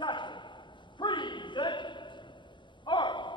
Captain, present arms.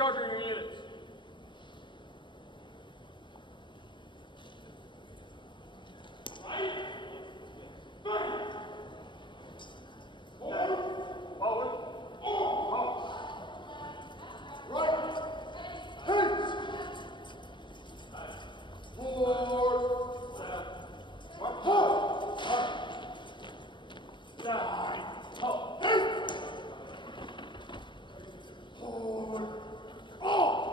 charging your units. Oh!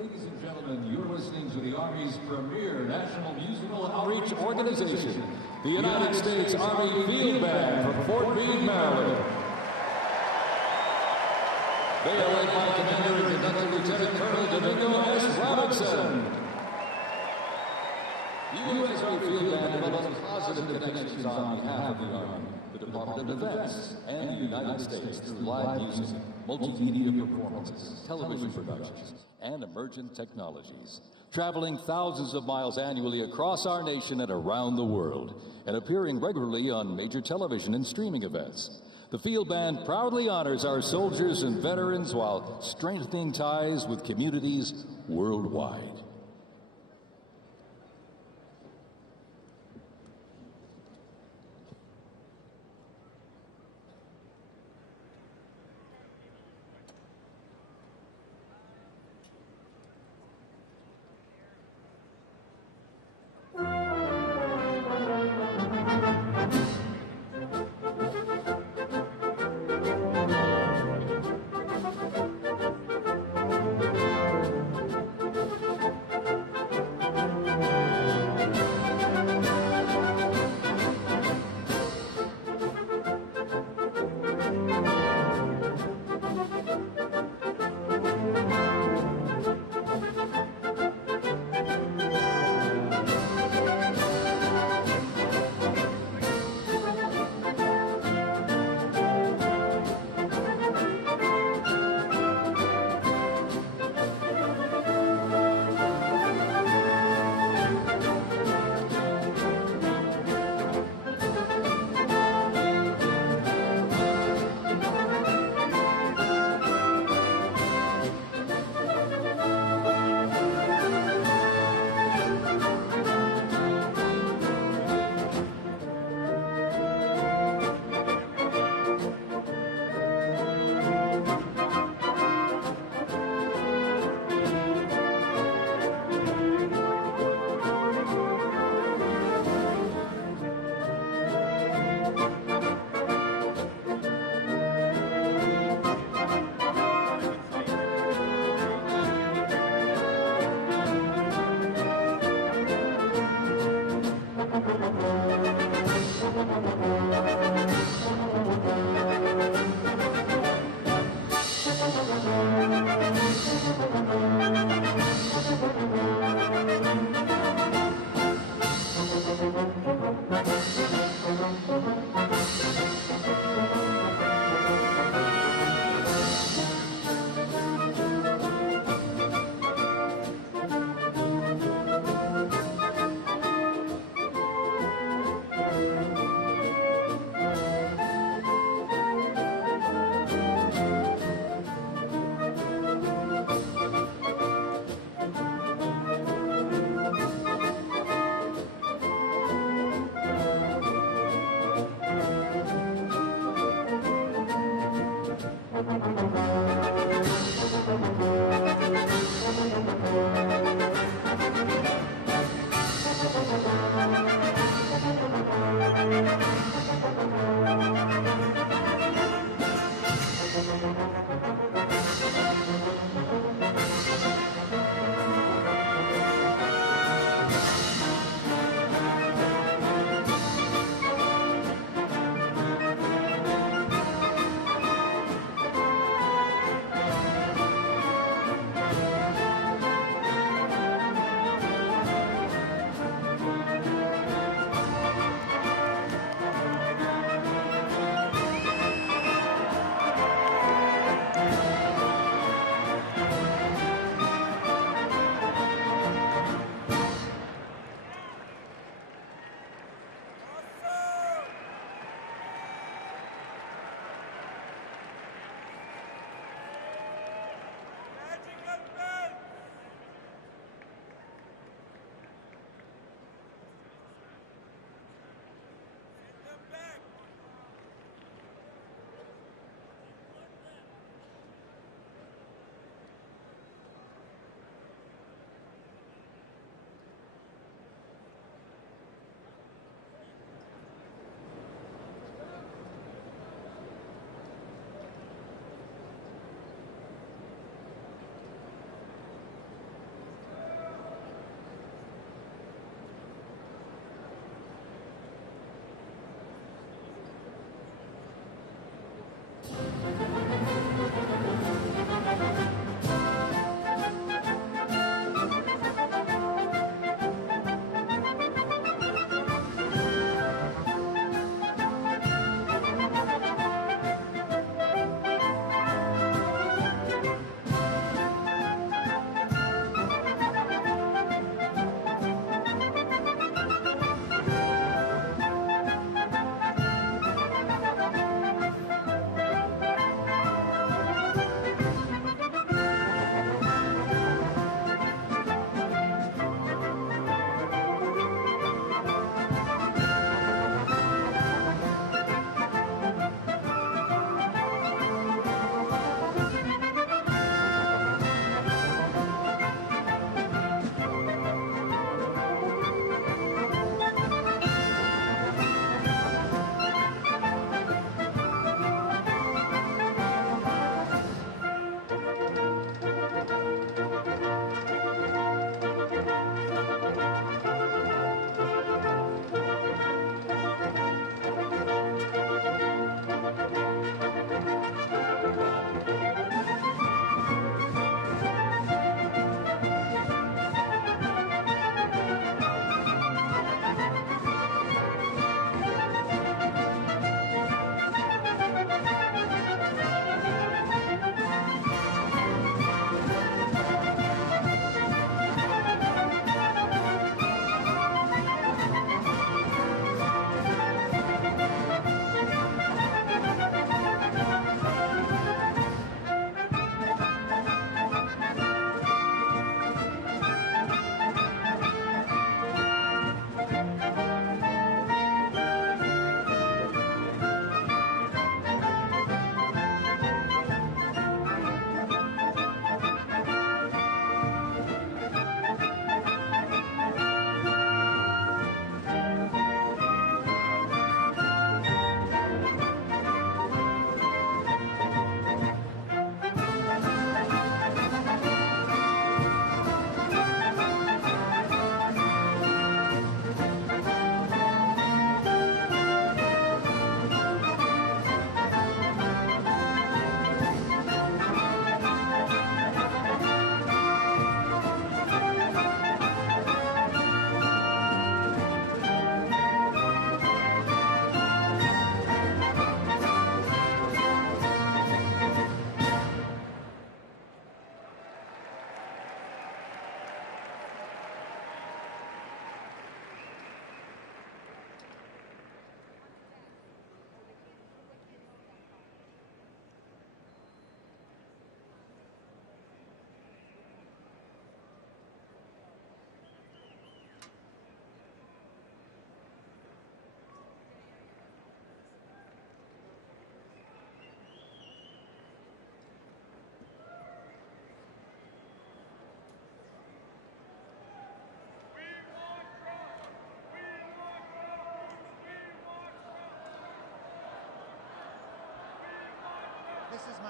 Ladies and gentlemen, you're listening to the Army's premier national musical outreach organization, the United States Army Field Band from Fort Meade, Maryland. They are led by Commander and Conductor Lieutenant Colonel Domingo S. Robinson. The U.S. Army Field Band develops positive connections on behalf of the Army, the Department of Defense, and the United States through live music, multimedia performances, television productions, and emergent technologies, traveling thousands of miles annually across our nation and around the world, and appearing regularly on major television and streaming events. The Field Band proudly honors our soldiers and veterans while strengthening ties with communities worldwide.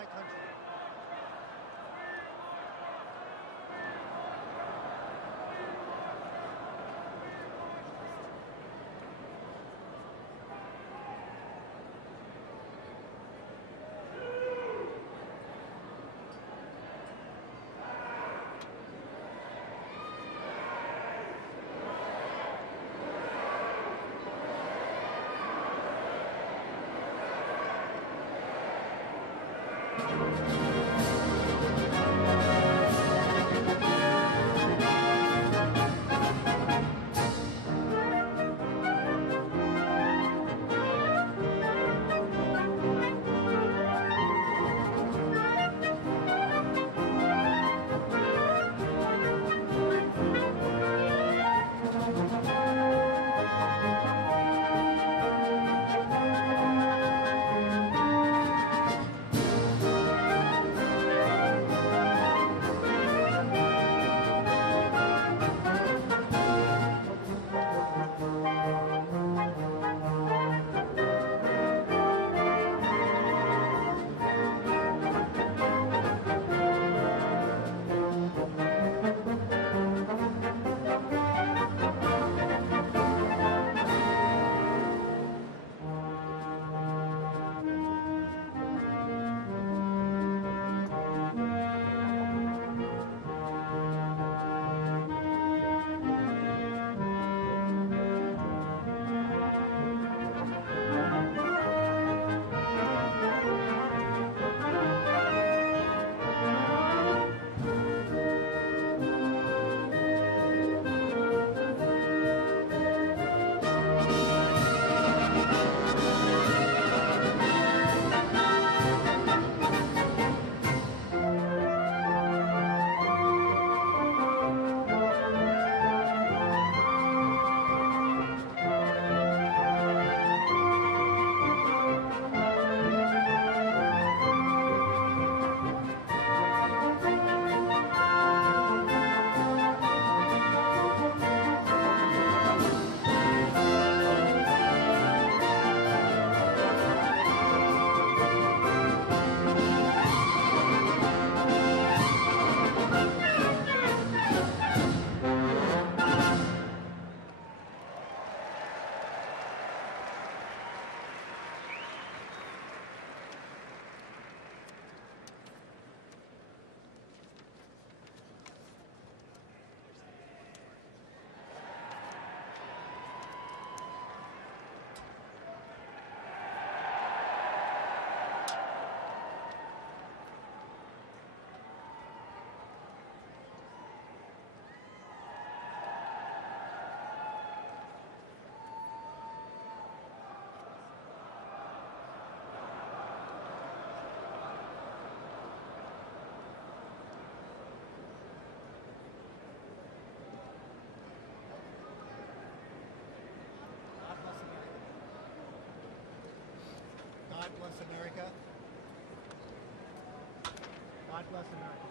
my country. God bless America. God bless America.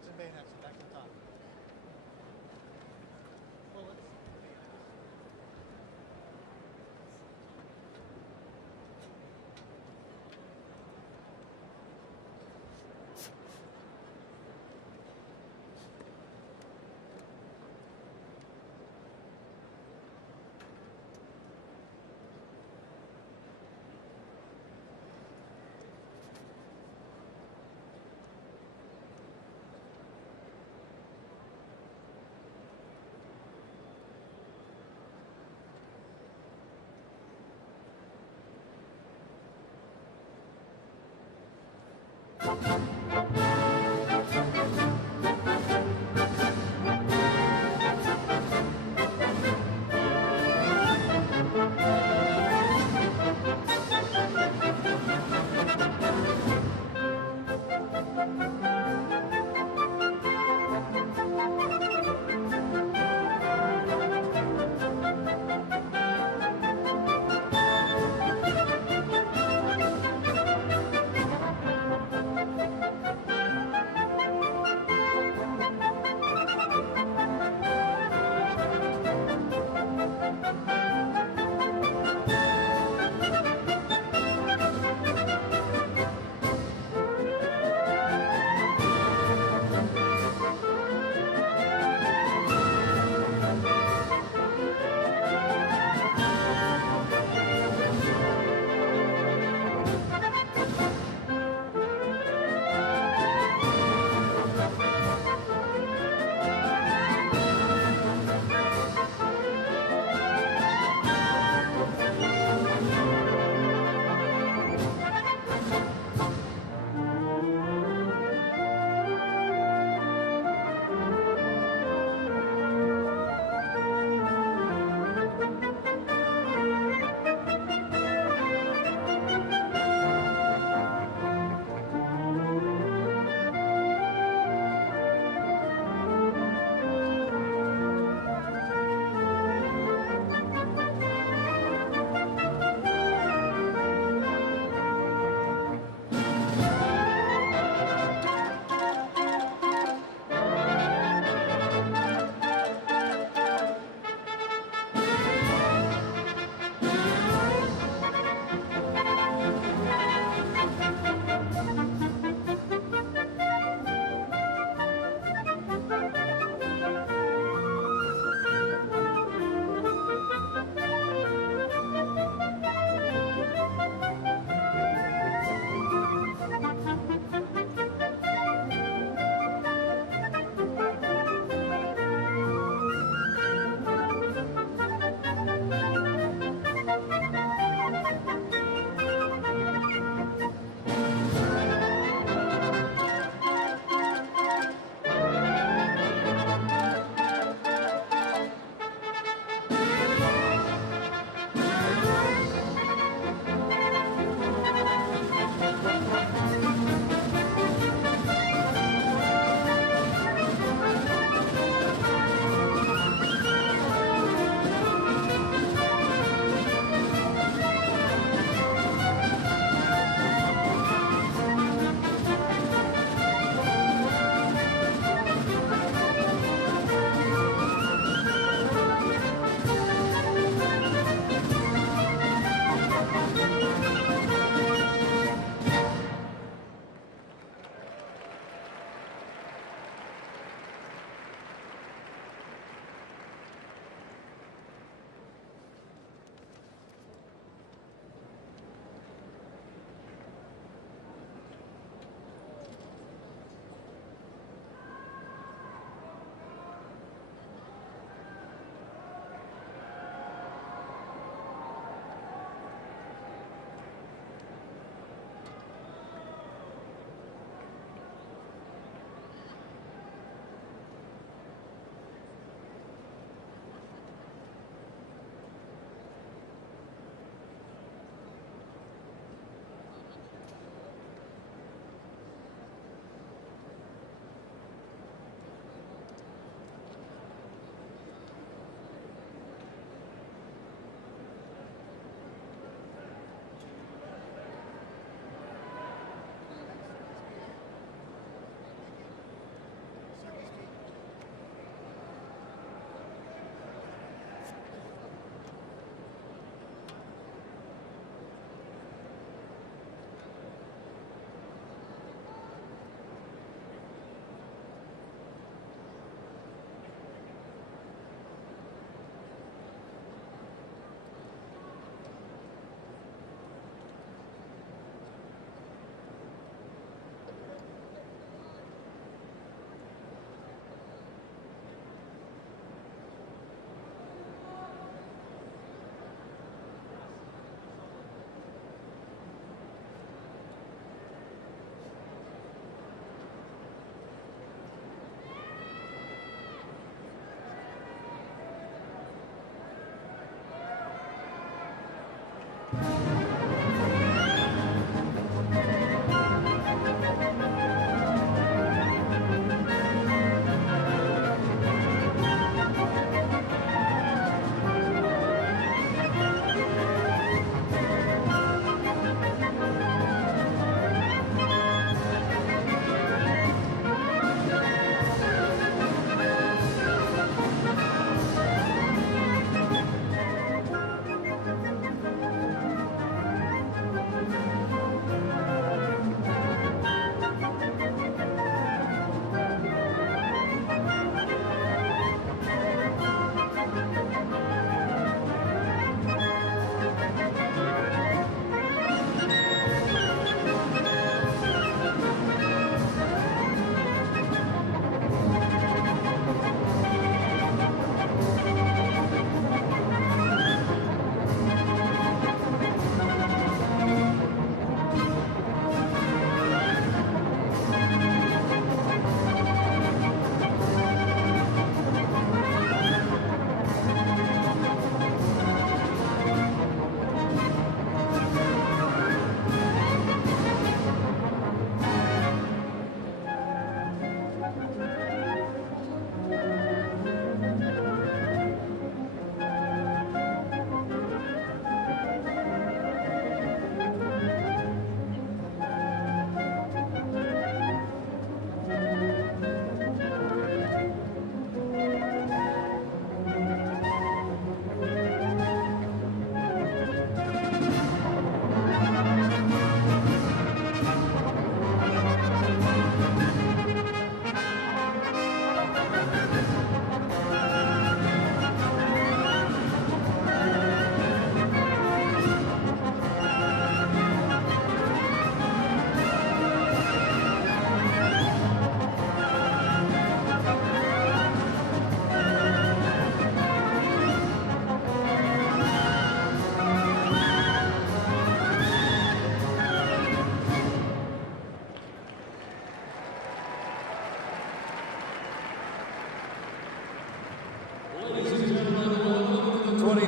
Bullets and bayonets, back to the top. Bullets.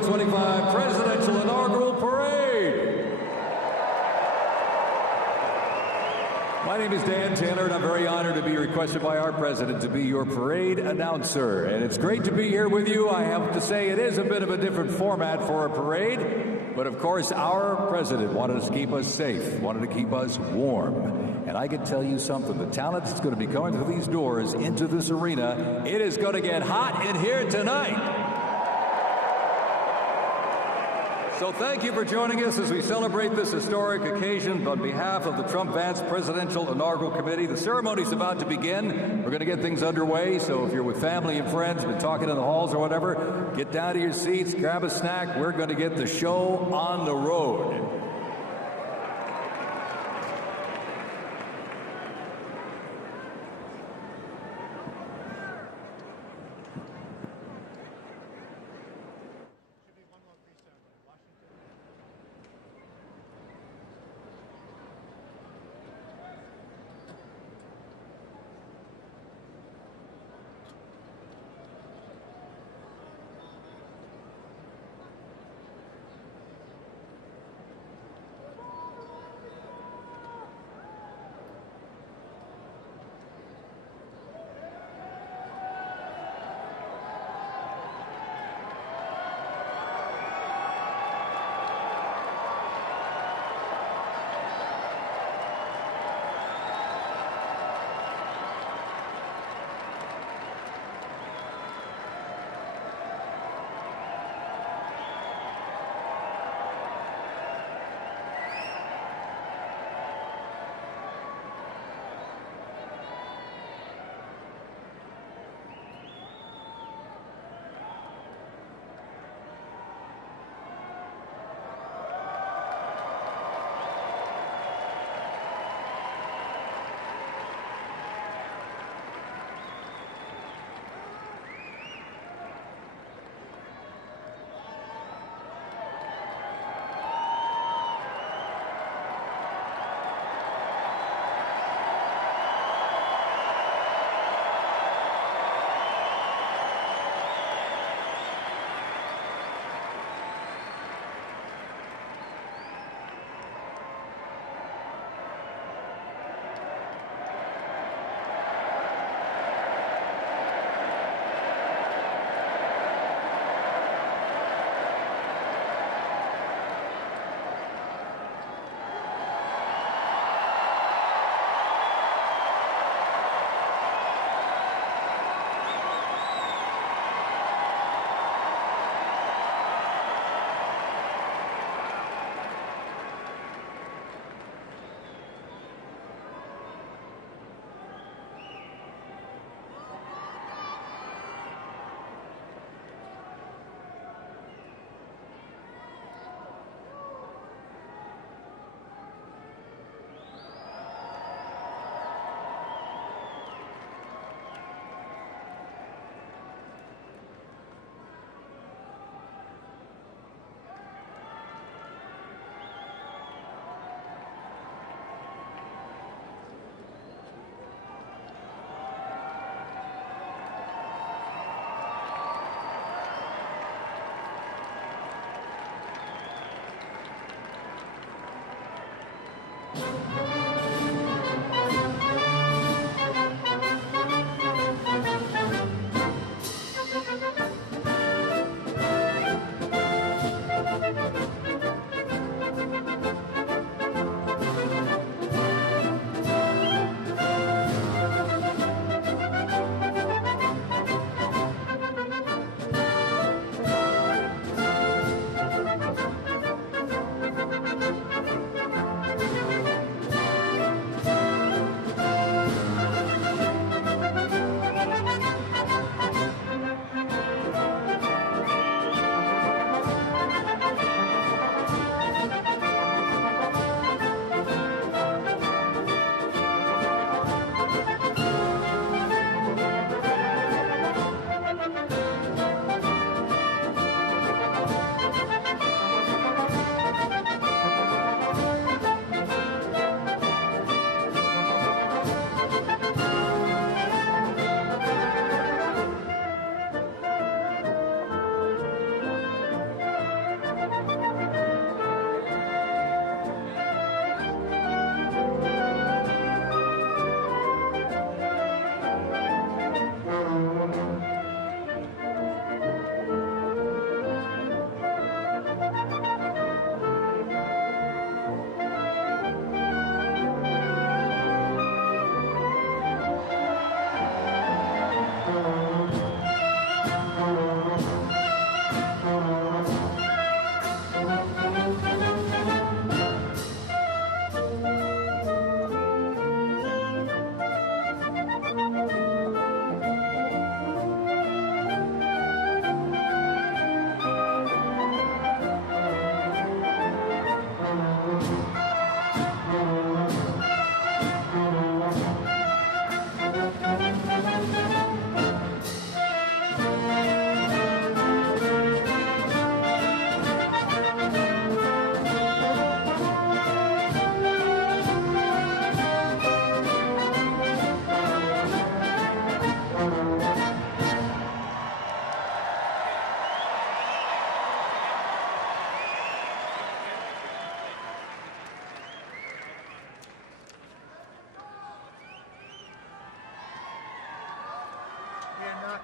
2025 Presidential Inaugural Parade. My name is Dan Taylor, and I'm very honored to be requested by our president to be your parade announcer. And it's great to be here with you. I have to say it is a bit of a different format for a parade, but of course our president wanted us to keep us safe, wanted to keep us warm. And I can tell you something, the talent that's going to be coming through these doors into this arena, it is going to get hot in here tonight. So thank you for joining us as we celebrate this historic occasion on behalf of the Trump-Vance Presidential Inaugural Committee. The ceremony is about to begin. We're going to get things underway, so if you're with family and friends, been talking in the halls or whatever, get down to your seats, grab a snack. We're going to get the show on the road.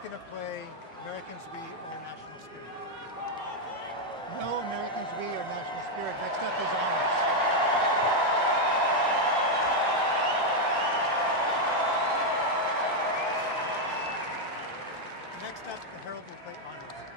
going to play Americans We or National Spirit. No Americans We or National Spirit. Next up is honors. Next up, the Herald will play honors.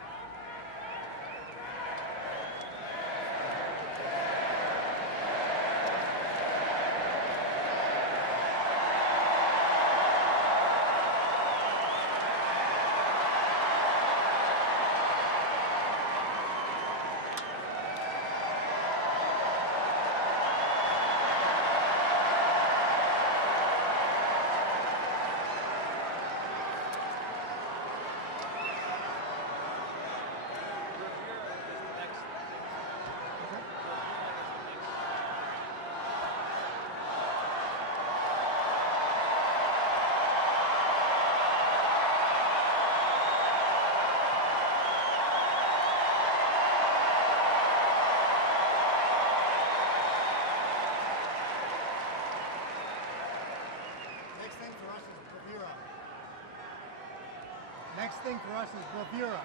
Next thing for us is bravura.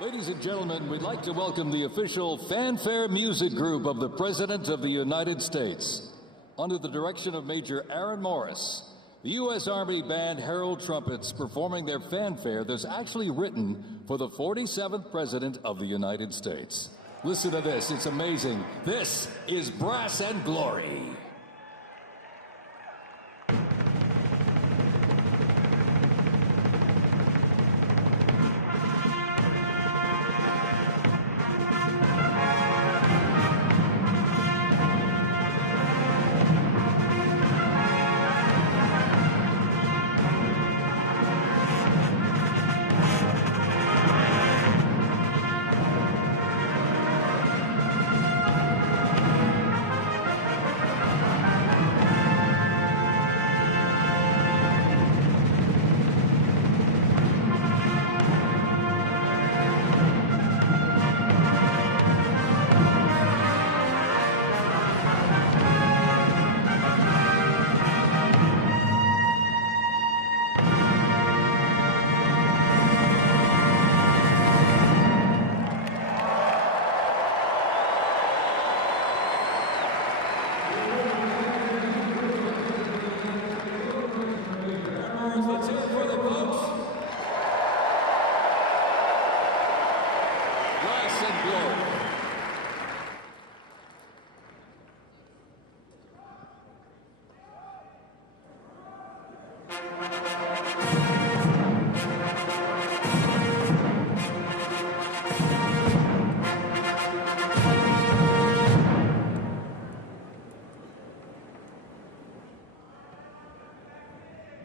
Ladies and gentlemen, we'd like to welcome the official fanfare music group of the President of the United States. Under the direction of Major Aaron Morris, the U.S. Army Band Herald Trumpets performing their fanfare that's actually written for the 47th President of the United States. Listen to this, it's amazing. This is Brass and Glory. Let's hear it for the folks. Brass and Glory.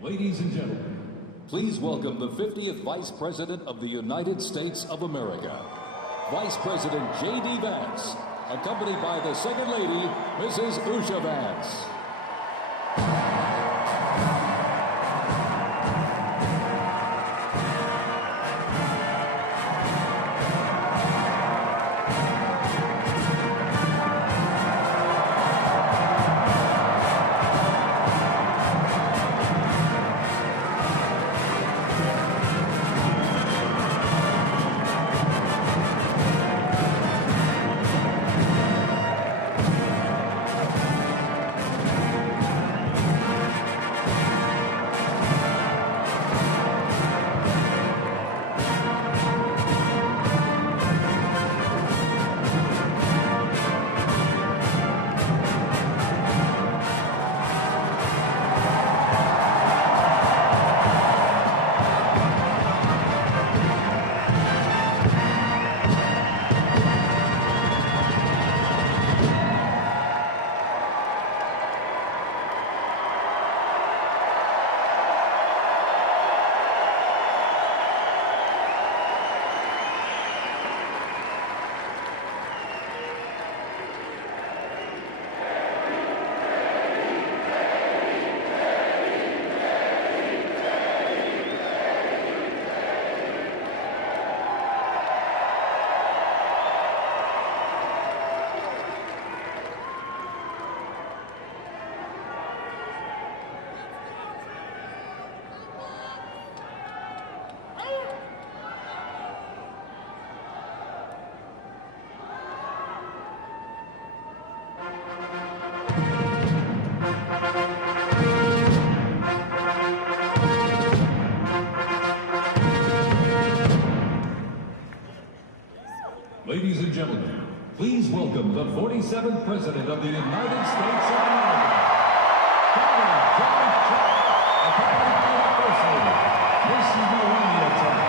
Ladies and gentlemen, please welcome the 50th Vice President of the United States of America, Vice President JD Vance, accompanied by the Second Lady, Mrs. Usha Vance. Please welcome the 47th President of the United States of America, Donald J. Trump, accompanied by the First Lady. This is the Romeo time.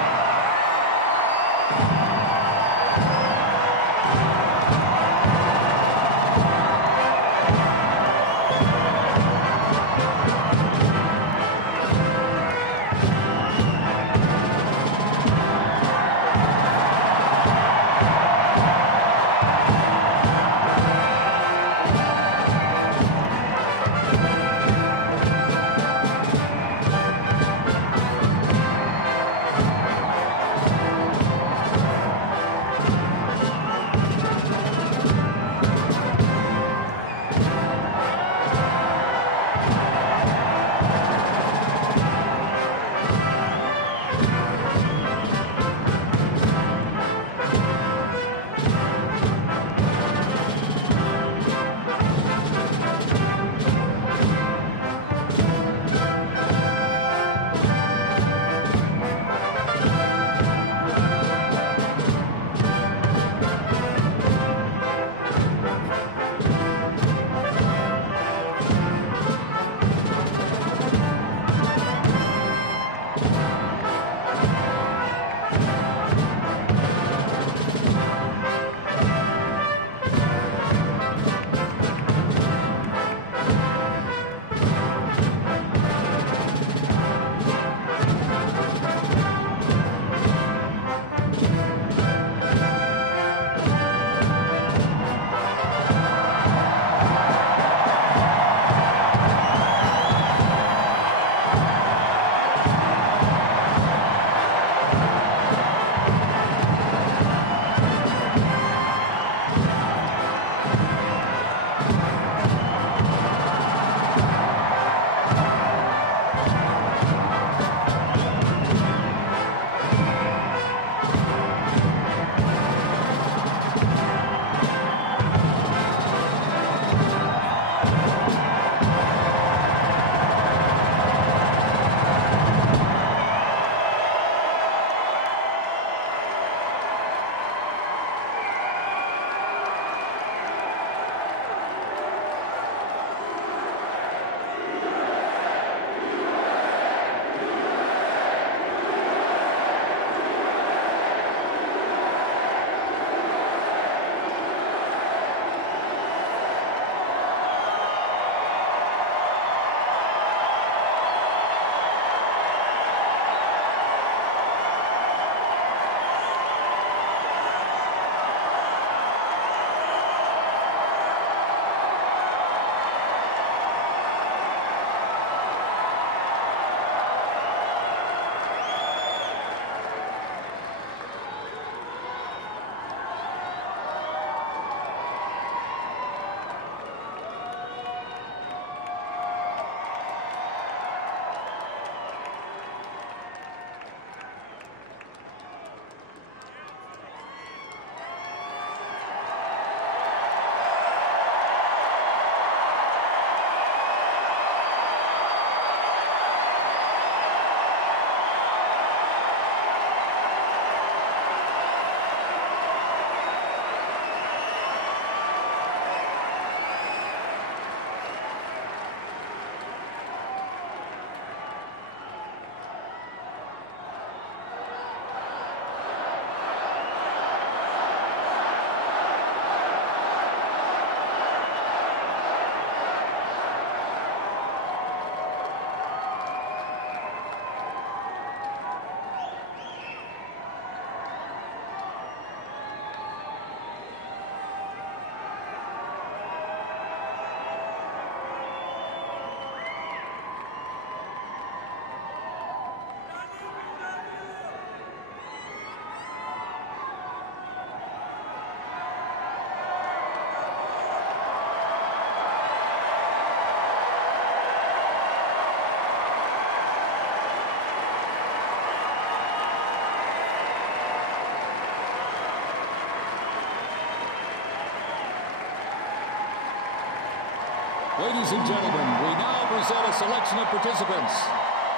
Ladies and gentlemen, we now present a selection of participants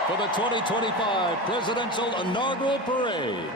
for the 2025 Presidential Inaugural Parade.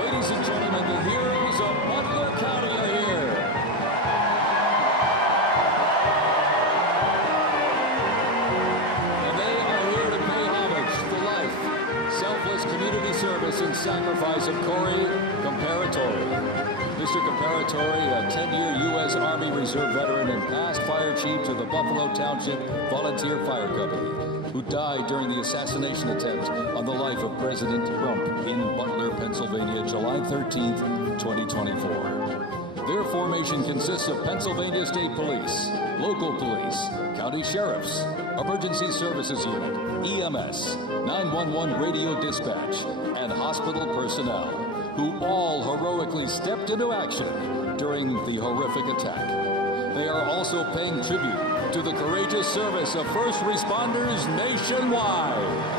Ladies and gentlemen, the heroes of Butler County are here. And they are here to pay homage to the life, selfless community service and sacrifice of Corey Comparatori. Mr. Comparatori, a 10-year U.S. Army Reserve veteran and past fire chief to the Buffalo Township Volunteer Fire Company, who died during the assassination attempt on the life of President Trump in Butler, Pennsylvania, July 13, 2024. Their formation consists of Pennsylvania State Police, local police, county sheriffs, emergency services unit, EMS, 911 radio dispatch, and hospital personnel, who all heroically stepped into action during the horrific attack. They are also paying tribute to the courageous service of first responders nationwide.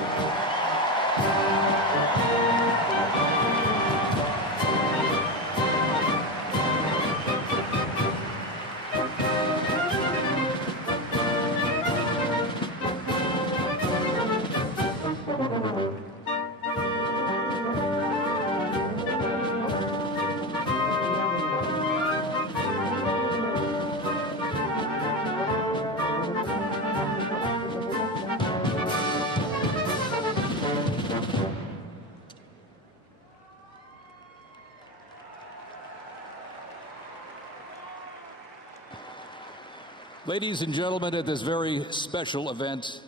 Ladies and gentlemen, at this very special event,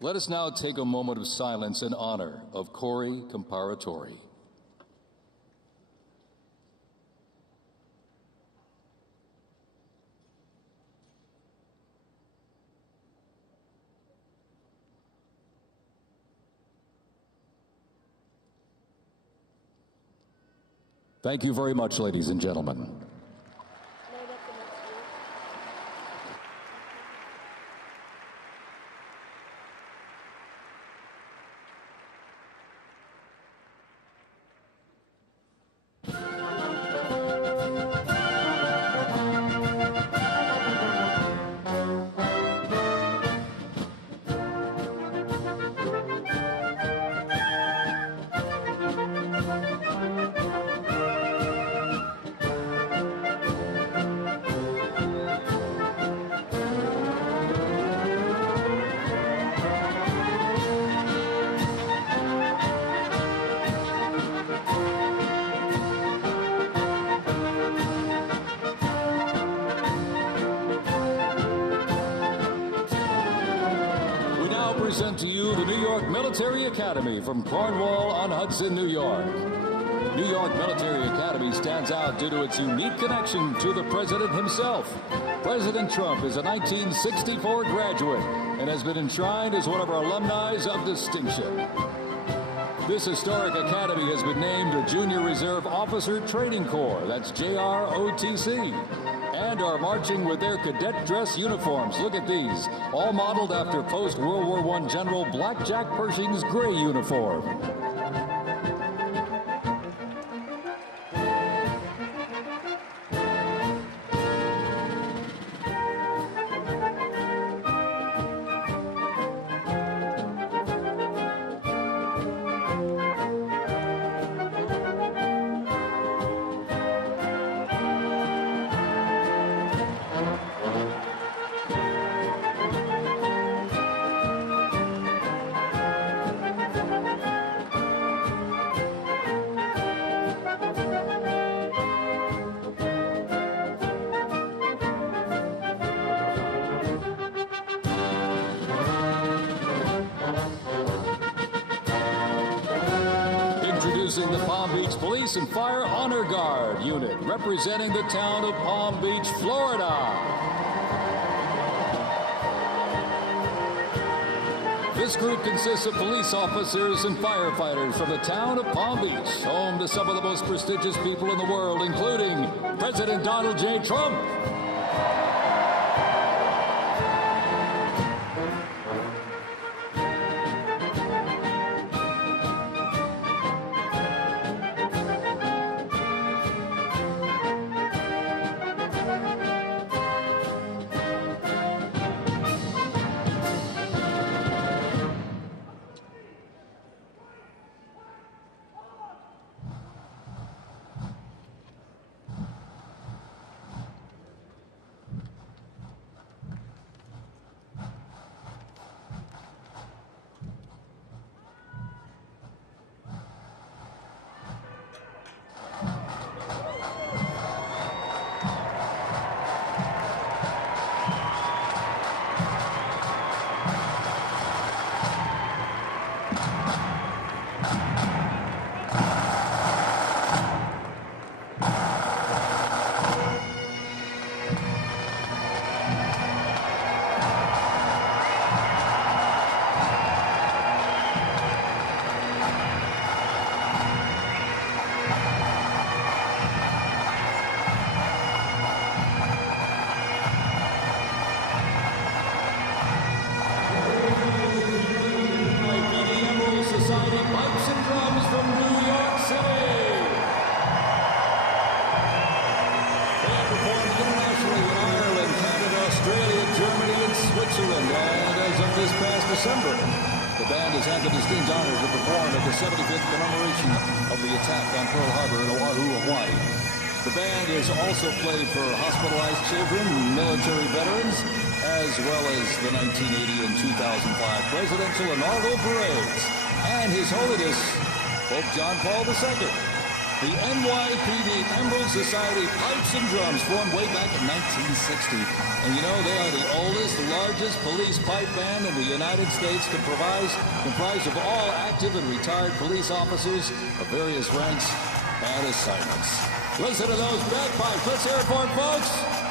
let us now take a moment of silence in honor of Corey Comparatori. Thank you very much, ladies and gentlemen. Present to you the New York Military Academy from Cornwall-on-Hudson, New York. New York Military Academy stands out due to its unique connection to the president himself. President Trump is a 1964 graduate and has been enshrined as one of our alumni of distinction. This historic academy has been named a Junior Reserve Officer Training Corps, that's JROTC, and are marching with their cadet dress uniforms. Look at these, all modeled after post-World War I General Blackjack Pershing's gray uniform. introducing the Palm Beach Police and Fire Honor Guard unit, representing the town of Palm Beach, Florida. This group consists of police officers and firefighters from the town of Palm Beach, home to some of the most prestigious people in the world, including President Donald J. Trump. December. The band has had the distinct honor to perform at the 75th commemoration of the attack on Pearl Harbor in Oahu, Hawaii. The band has also played for hospitalized children, military veterans, as well as the 1980 and 2005 presidential inaugural parades, and His Holiness Pope John Paul II. The NYPD Emerald Society Pipes and Drums formed way back in 1960. And you know, they are the oldest, largest police pipe band in the United States, comprised of all active and retired police officers of various ranks and assignments. Listen to those bagpipes. Let's hear it for it, folks.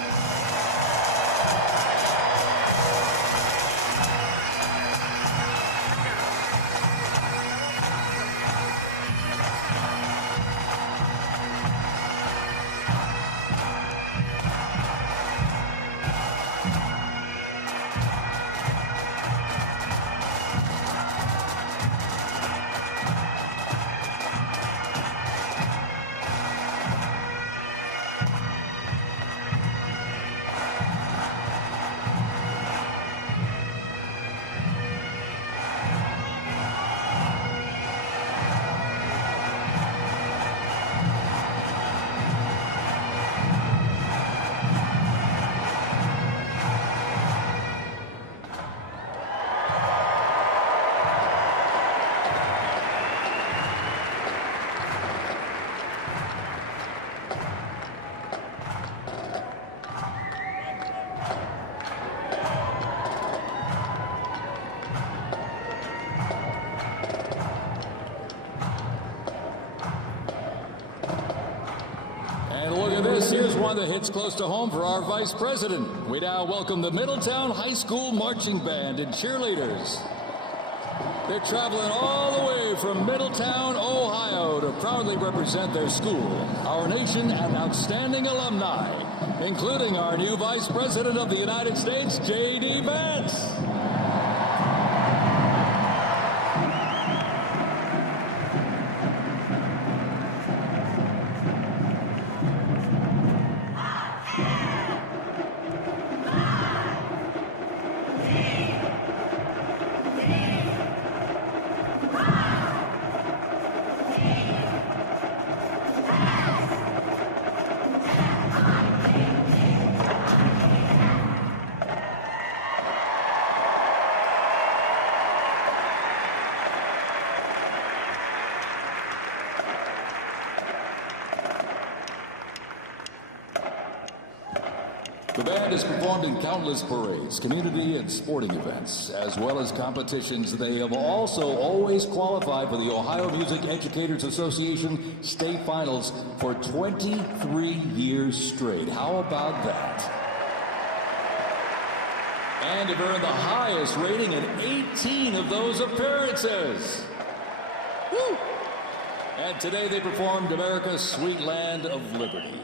Here's one that hits close to home for our Vice President. We now welcome the Middletown High School Marching Band and cheerleaders. They're traveling all the way from Middletown, Ohio to proudly represent their school, our nation, and outstanding alumni, including our new Vice President of the United States, JD Vance. band has performed in countless parades, community and sporting events, as well as competitions. They have also always qualified for the Ohio Music Educators Association state finals for 23 years straight. How about that? And have earned the highest rating in 18 of those appearances. Woo! And today they performed America's Sweet Land of Liberty.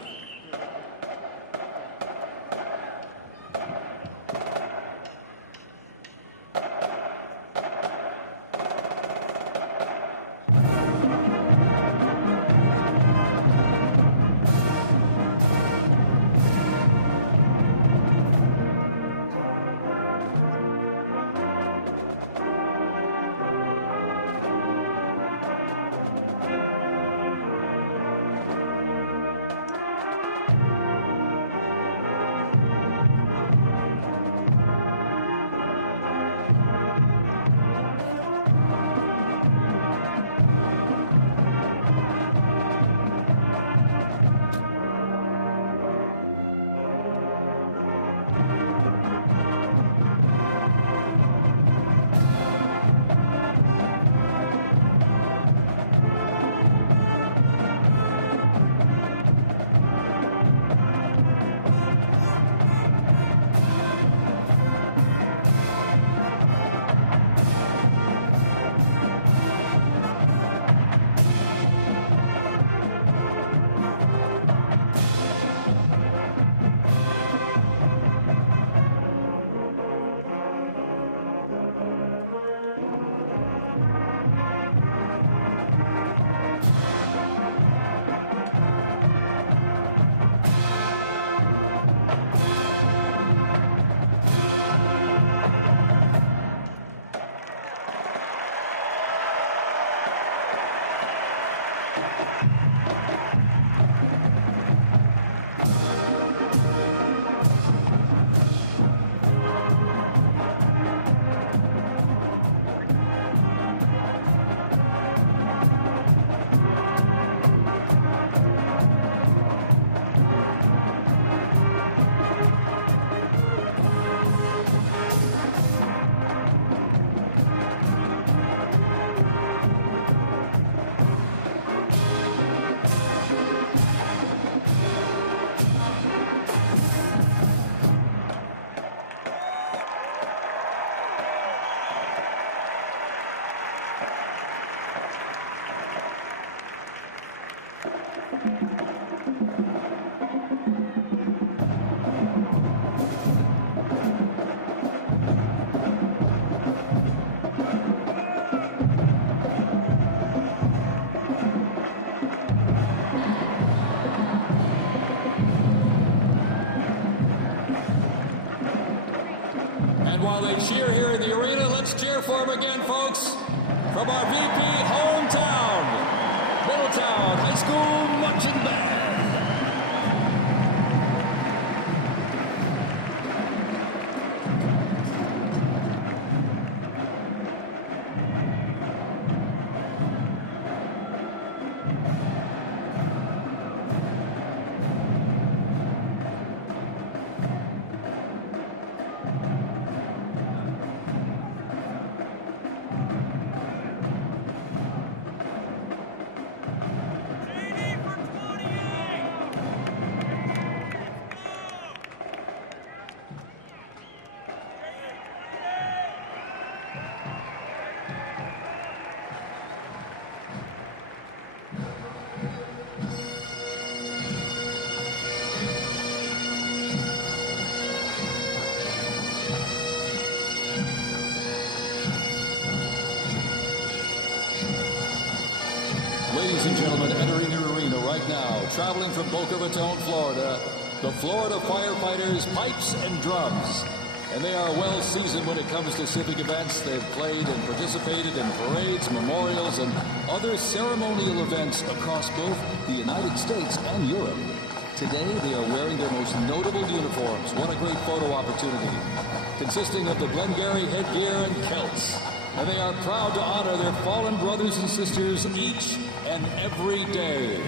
While they cheer here in the arena, let's cheer for him again, folks. From our VP hometown, Middletown High School Marching Band. Ladies and gentlemen, entering your arena right now, traveling from Boca Raton, Florida, the Florida Firefighters Pipes and Drums. And they are well seasoned when it comes to civic events. They've played and participated in parades, memorials, and other ceremonial events across both the United States and Europe. Today, they are wearing their most notable uniforms. What a great photo opportunity. Consisting of the Glengarry headgear and kilts. And they are proud to honor their fallen brothers and sisters each and every day.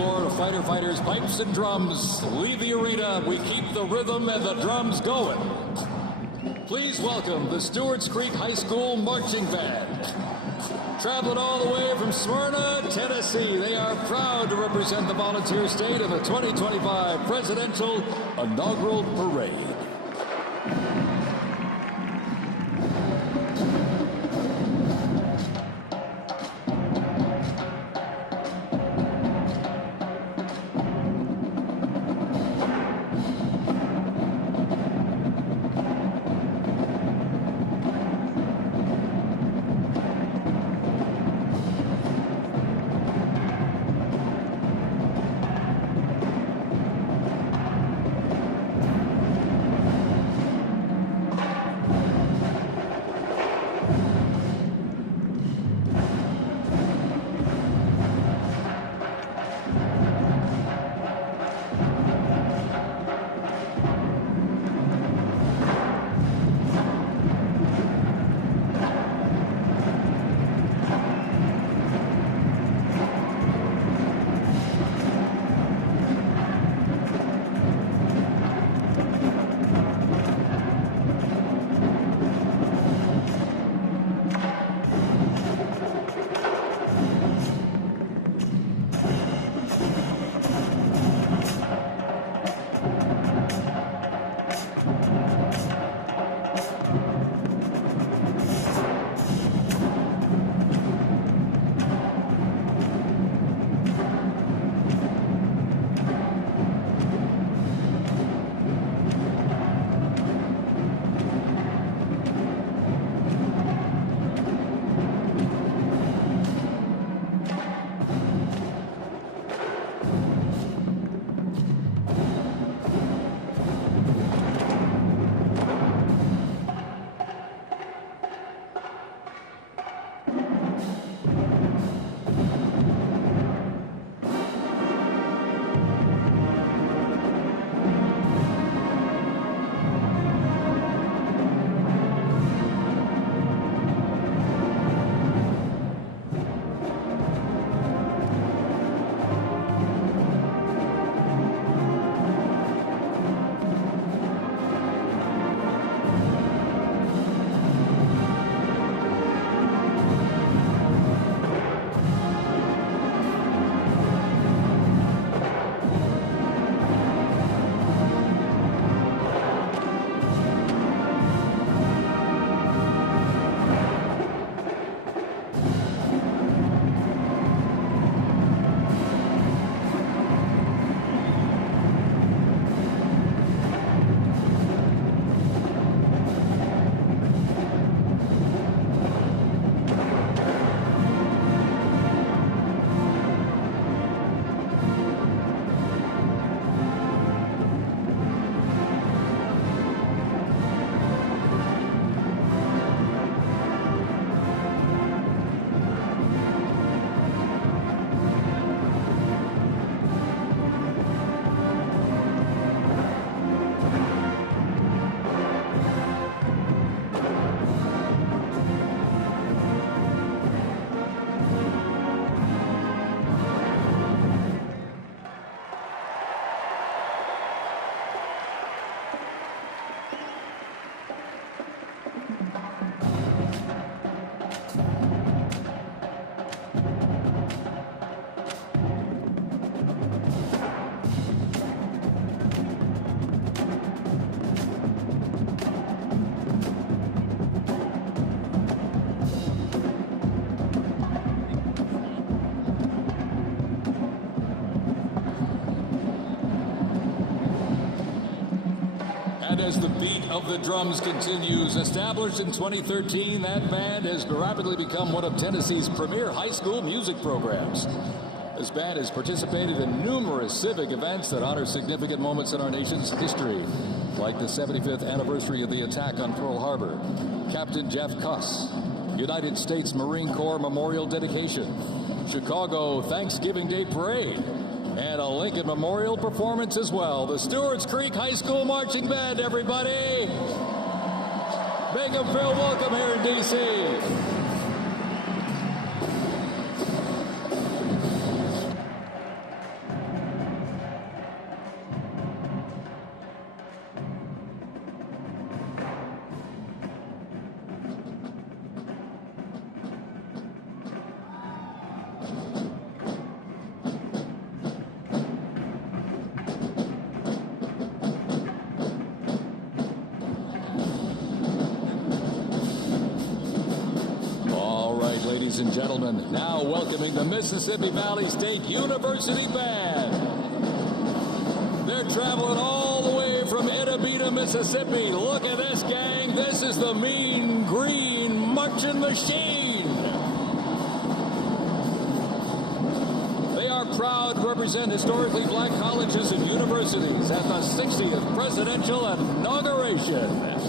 Florida fighter fighters, pipes and drums leave the arena. We keep the rhythm and the drums going. Please welcome the Stewart's Creek High School Marching Band. Traveling all the way from Smyrna, Tennessee, they are proud to represent the volunteer state in the 2025 Presidential Inaugural Parade. As the beat of the drums continues, established in 2013, that band has rapidly become one of Tennessee's premier high school music programs. This band has participated in numerous civic events that honor significant moments in our nation's history, like the 75th anniversary of the attack on Pearl Harbor, Captain Jeff Cuss, United States Marine Corps Memorial Dedication, Chicago Thanksgiving Day Parade, and a Lincoln Memorial performance as well. The Stewart's Creek High School Marching Band, everybody. Big and Phil, welcome here in D.C. and gentlemen, now welcoming the Mississippi Valley State University Band. They're traveling all the way from Itabena, Mississippi. Look at this, gang. This is the Mean Green Marching Machine. They are proud to represent historically black colleges and universities at the 60th presidential inauguration.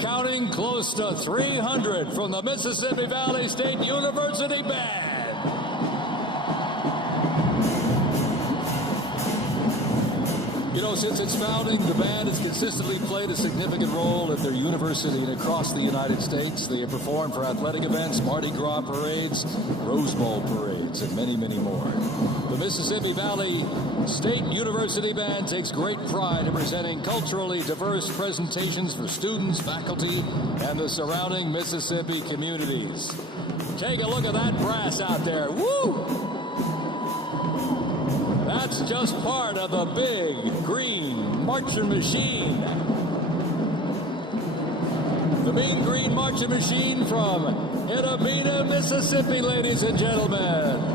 counting, close to 300 from the Mississippi Valley State University Band. You know, since its founding, the band has consistently played a significant role at their university and across the United States. They have performed for athletic events, Mardi Gras parades, Rose Bowl parades, and many, many more. The Mississippi Valley State University Band takes great pride in presenting culturally diverse presentations for students, faculty, and the surrounding Mississippi communities. Take a look at that brass out there. Woo! That's just part of the big green marching machine. The Mean Green Marching Machine from Idabina, Mississippi, ladies and gentlemen.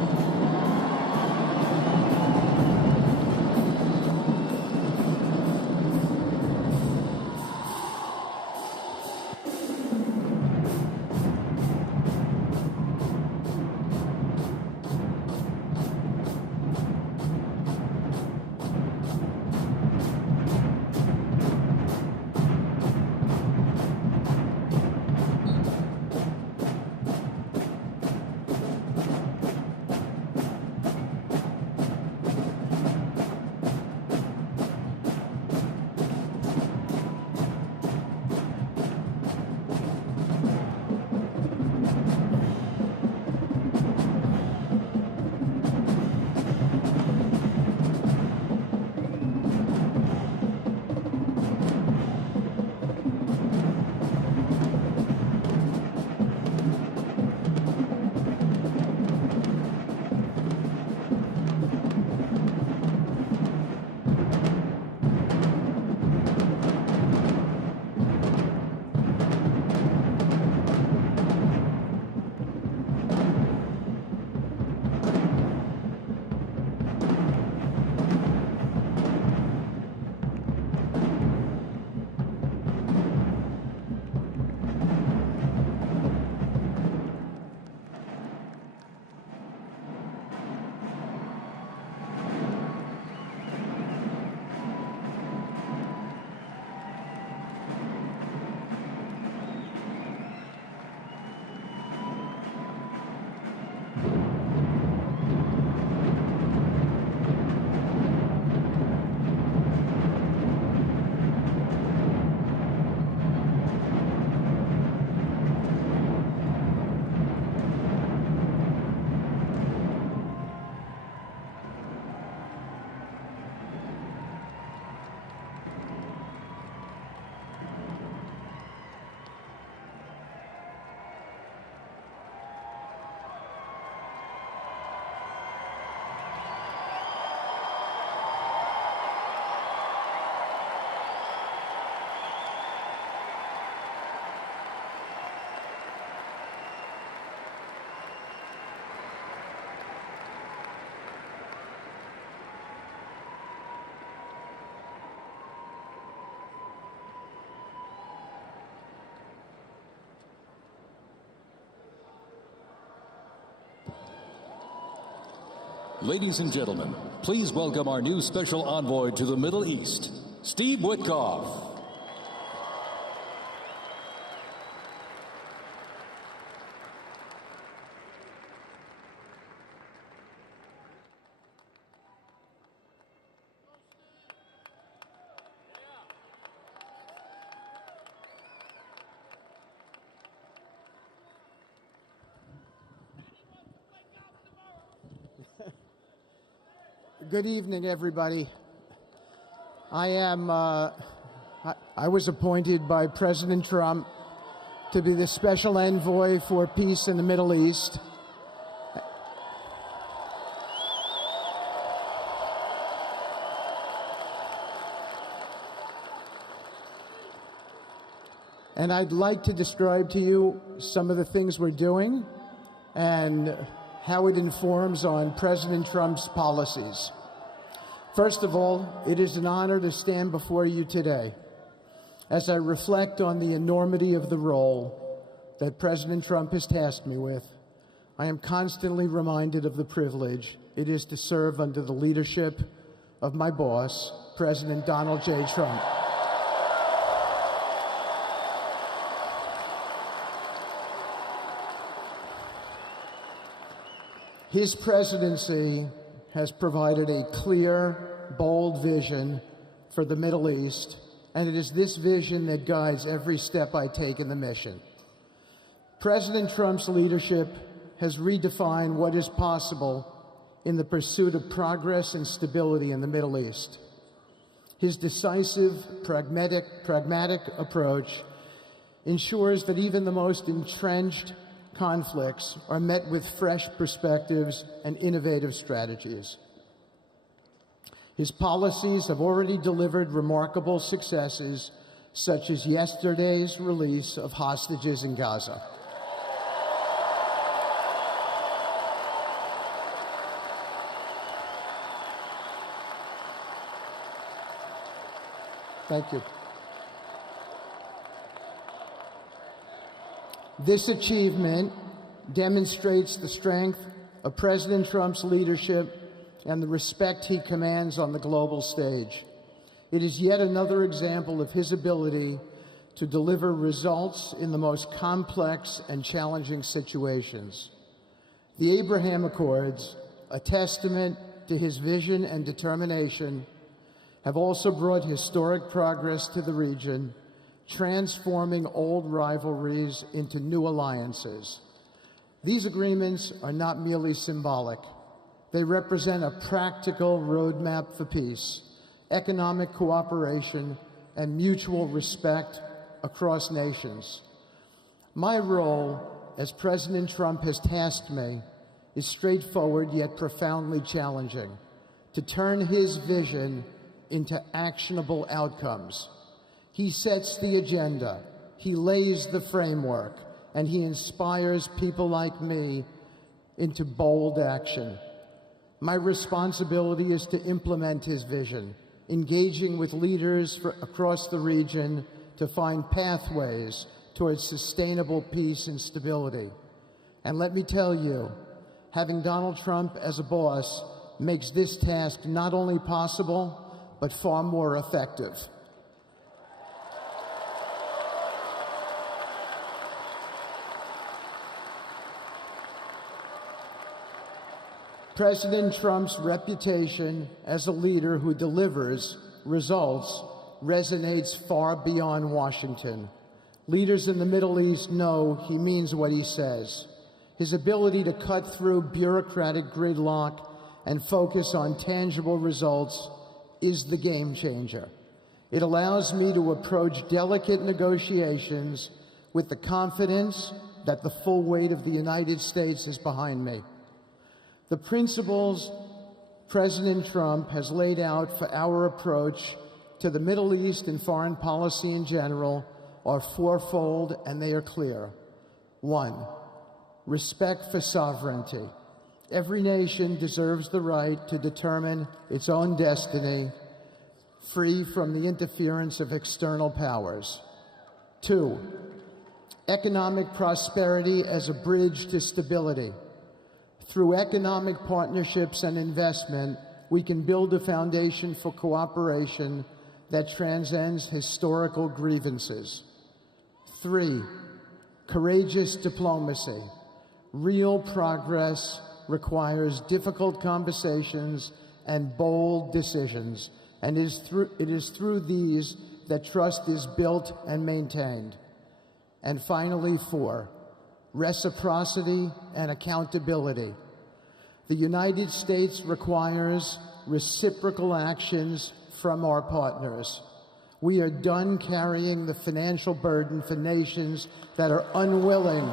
Ladies and gentlemen, please welcome our new special envoy to the Middle East, Steve Witkoff. Good evening, everybody. I was appointed by President Trump to be the special envoy for peace in the Middle East. And I'd like to describe to you some of the things we're doing and how it informs on President Trump's policies. First of all, it is an honor to stand before you today as I reflect on the enormity of the role that President Trump has tasked me with. I am constantly reminded of the privilege it is to serve under the leadership of my boss, President Donald J. Trump. His presidency has provided a clear, bold vision for the Middle East, and it is this vision that guides every step I take in the mission. President Trump's leadership has redefined what is possible in the pursuit of progress and stability in the Middle East. His decisive, pragmatic approach ensures that even the most entrenched conflicts are met with fresh perspectives and innovative strategies. His policies have already delivered remarkable successes, such as yesterday's release of hostages in Gaza. Thank you. This achievement demonstrates the strength of President Trump's leadership and the respect he commands on the global stage. It is yet another example of his ability to deliver results in the most complex and challenging situations. The Abraham Accords, a testament to his vision and determination, have also brought historic progress to the region, transforming old rivalries into new alliances. These agreements are not merely symbolic. They represent a practical roadmap for peace, economic cooperation, and mutual respect across nations. My role, as President Trump has tasked me, is straightforward yet profoundly challenging: to turn his vision into actionable outcomes. He sets the agenda, he lays the framework, and he inspires people like me into bold action. My responsibility is to implement his vision, engaging with leaders across the region to find pathways towards sustainable peace and stability. And let me tell you, having Donald Trump as a boss makes this task not only possible, but far more effective. President Trump's reputation as a leader who delivers results resonates far beyond Washington. Leaders in the Middle East know he means what he says. His ability to cut through bureaucratic gridlock and focus on tangible results is the game changer. It allows me to approach delicate negotiations with the confidence that the full weight of the United States is behind me. The principles President Trump has laid out for our approach to the Middle East and foreign policy in general are fourfold, and they are clear. 1, respect for sovereignty. Every nation deserves the right to determine its own destiny, free from the interference of external powers. 2, economic prosperity as a bridge to stability. Through economic partnerships and investment, we can build a foundation for cooperation that transcends historical grievances. 3, courageous diplomacy. Real progress requires difficult conversations and bold decisions, and it is through these that trust is built and maintained. And finally, 4, reciprocity and accountability. The United States requires reciprocal actions from our partners. We are done carrying the financial burden for nations that are unwilling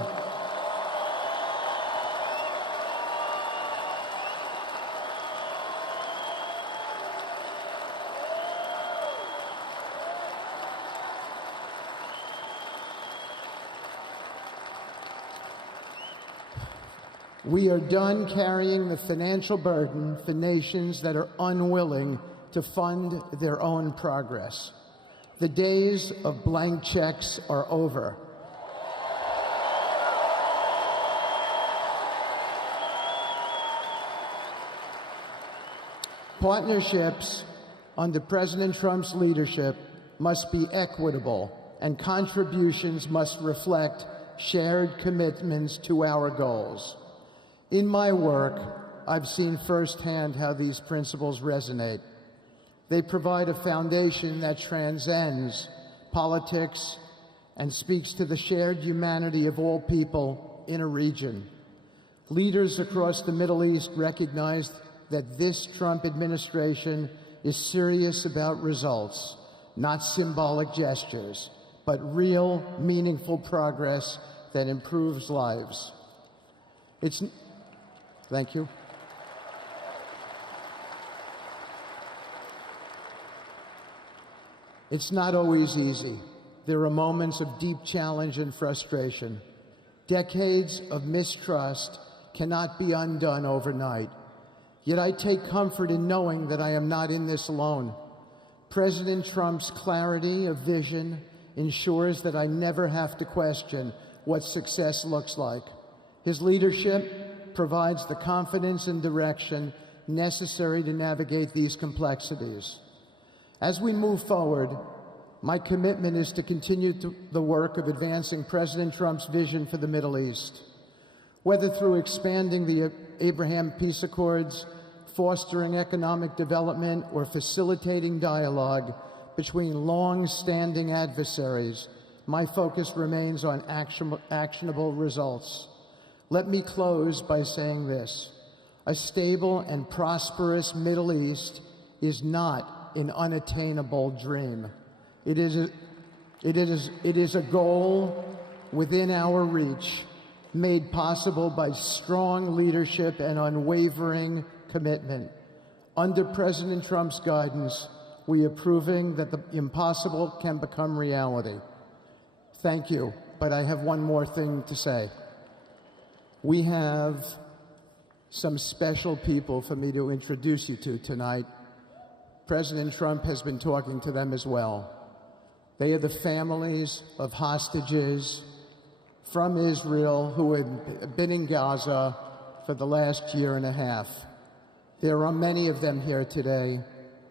We are done carrying the financial burden for nations that are unwilling to fund their own progress. The days of blank checks are over. Partnerships under President Trump's leadership must be equitable, and contributions must reflect shared commitments to our goals. In my work, I've seen firsthand how these principles resonate. They provide a foundation that transcends politics and speaks to the shared humanity of all people in a region. Leaders across the Middle East recognize that this Trump administration is serious about results, not symbolic gestures, but real, meaningful progress that improves lives. Thank you. It's not always easy. There are moments of deep challenge and frustration. Decades of mistrust cannot be undone overnight. Yet I take comfort in knowing that I am not in this alone. President Trump's clarity of vision ensures that I never have to question what success looks like. His leadership provides the confidence and direction necessary to navigate these complexities. As we move forward, my commitment is to continue the work of advancing President Trump's vision for the Middle East. Whether through expanding the Abraham Peace Accords, fostering economic development, or facilitating dialogue between long-standing adversaries, my focus remains on actionable results. Let me close by saying this: a stable and prosperous Middle East is not an unattainable dream. It is a goal within our reach, made possible by strong leadership and unwavering commitment. Under President Trump's guidance, we are proving that the impossible can become reality. Thank you, but I have one more thing to say. We have some special people for me to introduce you to tonight. President Trump has been talking to them as well. They are the families of hostages from Israel who have been in Gaza for the last year and a half. There are many of them here today.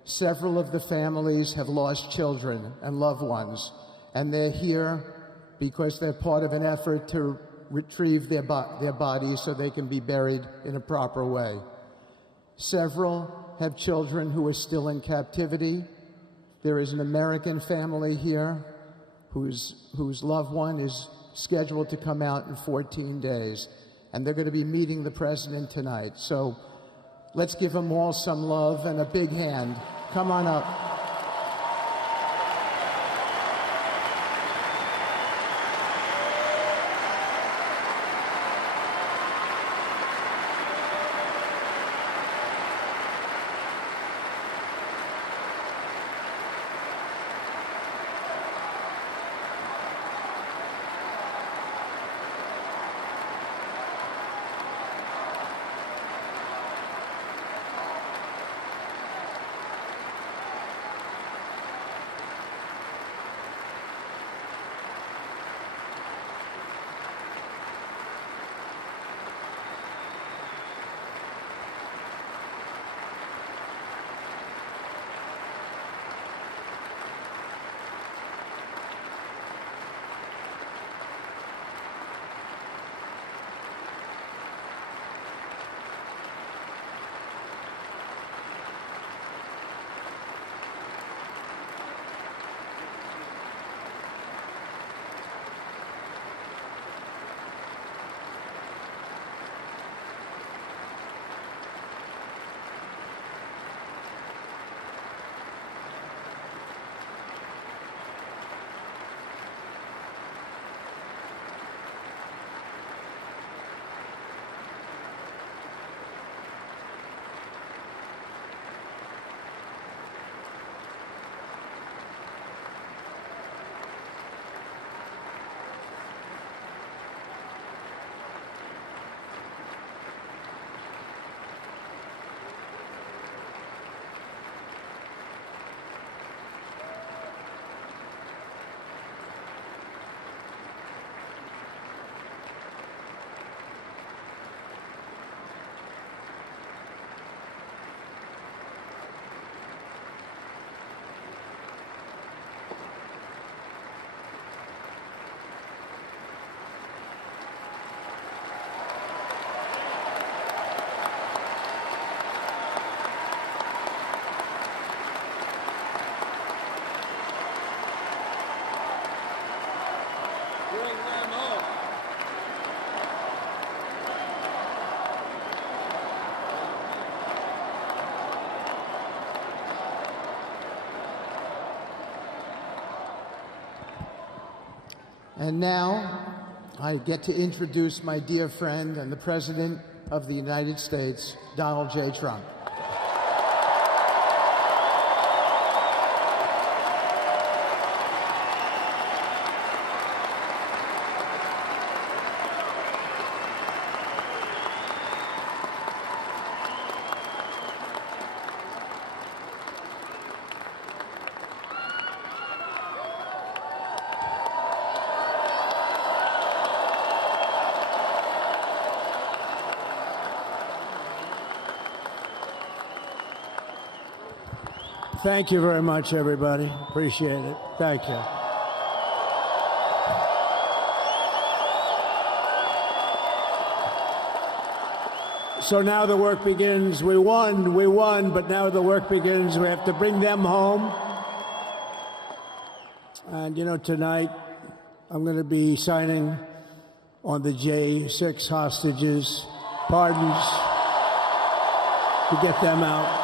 Several of the families have lost children and loved ones, and they're here because they're part of an effort to retrieve their bodies so they can be buried in a proper way. Several have children who are still in captivity. There is an American family here whose loved one is scheduled to come out in 14 days, and they're going to be meeting the president tonight. So let's give them all some love and a big hand. Come on up. Bring them home. And now, I get to introduce my dear friend and the President of the United States, Donald J. Trump. Thank you very much, everybody. Appreciate it. Thank you. So now the work begins. We won, but now the work begins. We have to bring them home. And, you know, tonight I'm going to be signing on the J6 hostages, pardons, to get them out.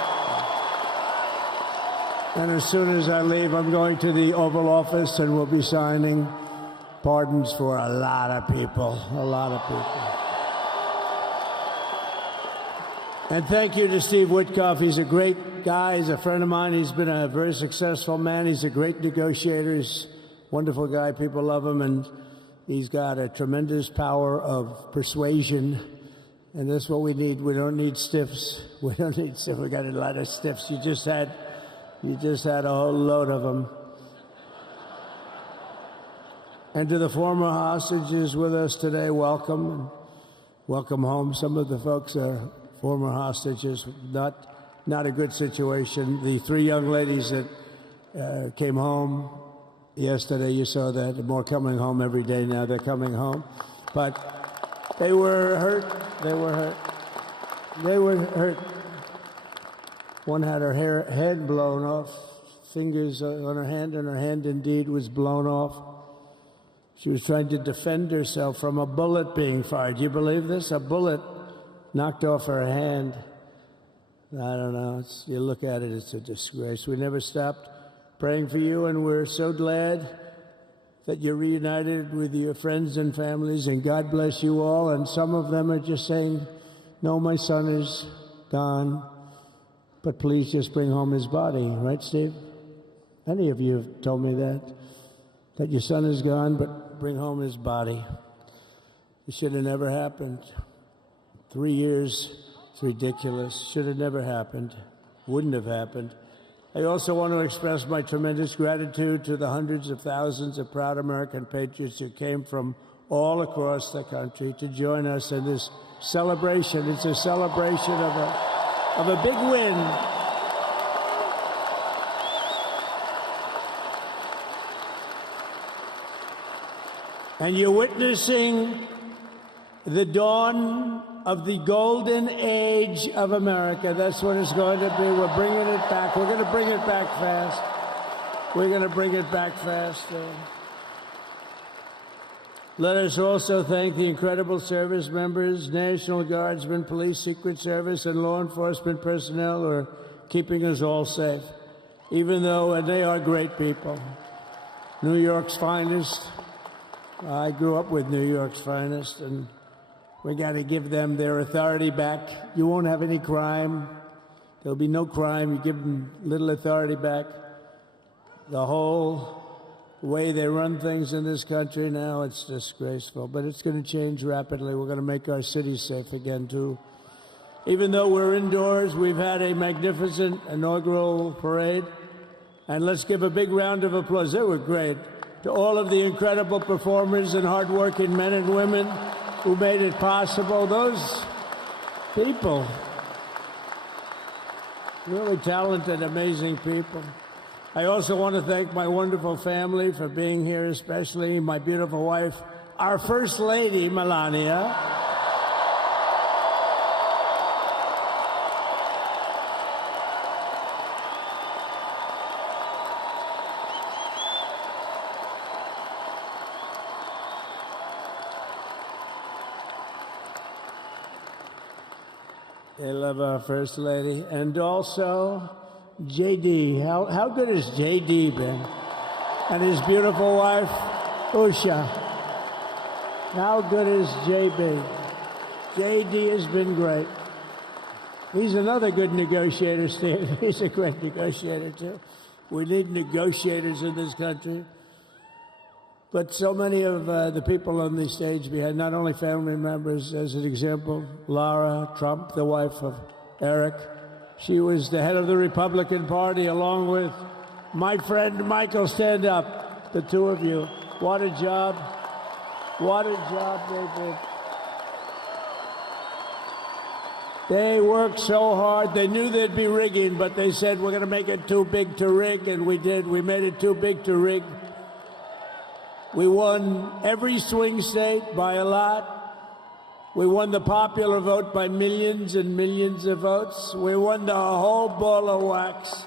And as soon as I leave, I'm going to the Oval Office and we'll be signing pardons for a lot of people, a lot of people. And thank you to Steve Witkoff. He's a great guy. He's a friend of mine. He's been a very successful man. He's a great negotiator. He's a wonderful guy. People love him. And he's got a tremendous power of persuasion. And that's what we need. We don't need stiffs. We don't need stiffs. We got a lot of stiffs. You just had a whole load of them. And to the former hostages with us today, welcome. And welcome home. Some of the folks are former hostages. Not a good situation. The three young ladies that came home yesterday, you saw that. They're more coming home every day now. They're coming home. But they were hurt. They were hurt. They were hurt. One had her head blown off, fingers on her hand, and her hand indeed was blown off. She was trying to defend herself from a bullet being fired. Do you believe this? A bullet knocked off her hand. I don't know. You look at it, it's a disgrace. We never stopped praying for you, and we're so glad that you're reunited with your friends and families, and God bless you all. And some of them are just saying, no, my son is gone. But please just bring home his body, right, Steve? Any of you have told me that your son is gone, but bring home his body. It should have never happened. 3 years, it's ridiculous. Should have never happened. Wouldn't have happened. I also want to express my tremendous gratitude to the hundreds of thousands of proud American patriots who came from all across the country to join us in this celebration. It's a celebration of a big win. And you're witnessing the dawn of the golden age of America. That's what it's going to be. We're bringing it back. We're going to bring it back fast. We're going to bring it back fast. Let us also thank the incredible service members, National Guardsmen, Police, Secret Service, and law enforcement personnel who are keeping us all safe, even though they are great people. New York's finest. I grew up with New York's finest, and we got to give them their authority back. You won't have any crime. There'll be no crime. You give them little authority back. The whole way they run things in this country now, it's disgraceful. But it's going to change rapidly. We're going to make our cities safe again, too. Even though we're indoors, we've had a magnificent inaugural parade. And let's give a big round of applause. They were great. To all of the incredible performers and hardworking men and women who made it possible. Those people, really talented, amazing people. I also want to thank my wonderful family for being here, especially my beautiful wife, our First Lady, Melania. They love our First Lady. And also, JD. How good has JD been? And his beautiful wife, Usha. How good is JB? JD has been great. He's another good negotiator, Steve. He's a great negotiator, too. We need negotiators in this country. But so many of the people on the stage, we had not only family members, as an example, Lara Trump, the wife of Eric. She was the head of the Republican Party, along with my friend Michael. Stand up, the two of you. What a job. What a job they did. They worked so hard. They knew there'd be rigging, but they said, we're going to make it too big to rig, and we did. We made it too big to rig. We won every swing state by a lot. We won the popular vote by millions and millions of votes. We won the whole ball of wax.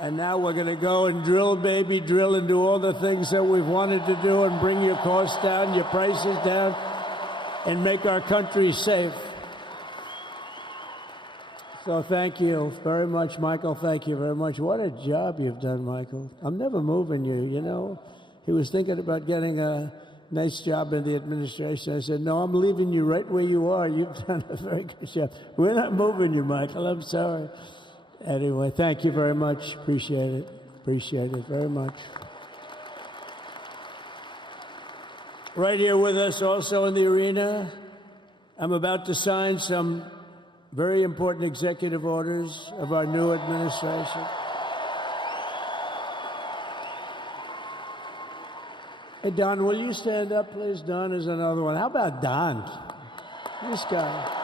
And now we're going to go and drill, baby, drill, and do all the things that we've wanted to do and bring your costs down, your prices down, and make our country safe. So thank you very much, Michael. Thank you very much. What a job you've done, Michael. I'm never moving you, you know. He was thinking about getting a nice job in the administration. I said, no, I'm leaving you right where you are. You've done a very good job. We're not moving you, Michael. I'm sorry. Anyway, thank you very much. Appreciate it. Appreciate it very much. Right here with us also in the arena, I'm about to sign some very important executive orders of our new administration. Hey, Don, will you stand up, please? Don is another one. How about Don? This guy.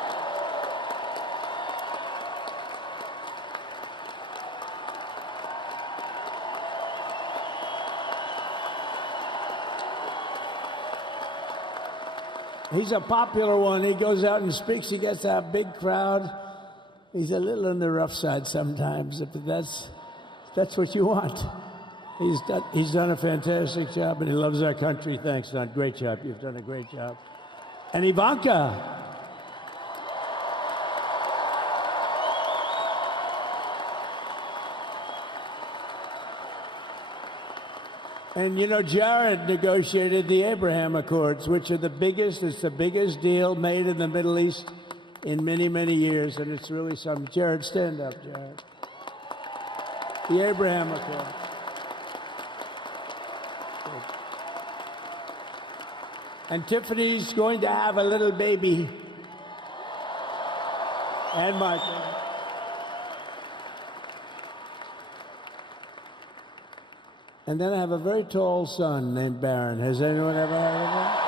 He's a popular one. He goes out and speaks. He gets a big crowd. He's a little on the rough side sometimes, but that's what you want. He's done a fantastic job, and he loves our country. Thanks, Don. Great job. You've done a great job. And Ivanka. And, you know, Jared negotiated the Abraham Accords, which are the biggest deal made in the Middle East in many, many years, and it's really something. Jared, stand up, Jared. The Abraham Accords. And Tiffany's going to have a little baby. And Michael. And then I have a very tall son named Barron. Has anyone ever heard of him?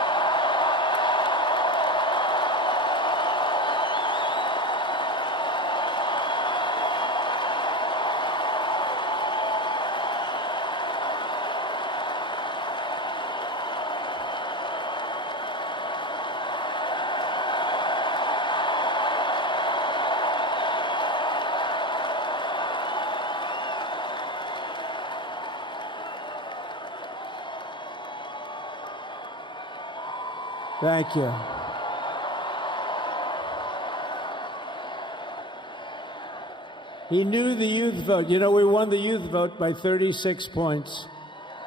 Thank you. He knew the youth vote. You know, we won the youth vote by 36 points.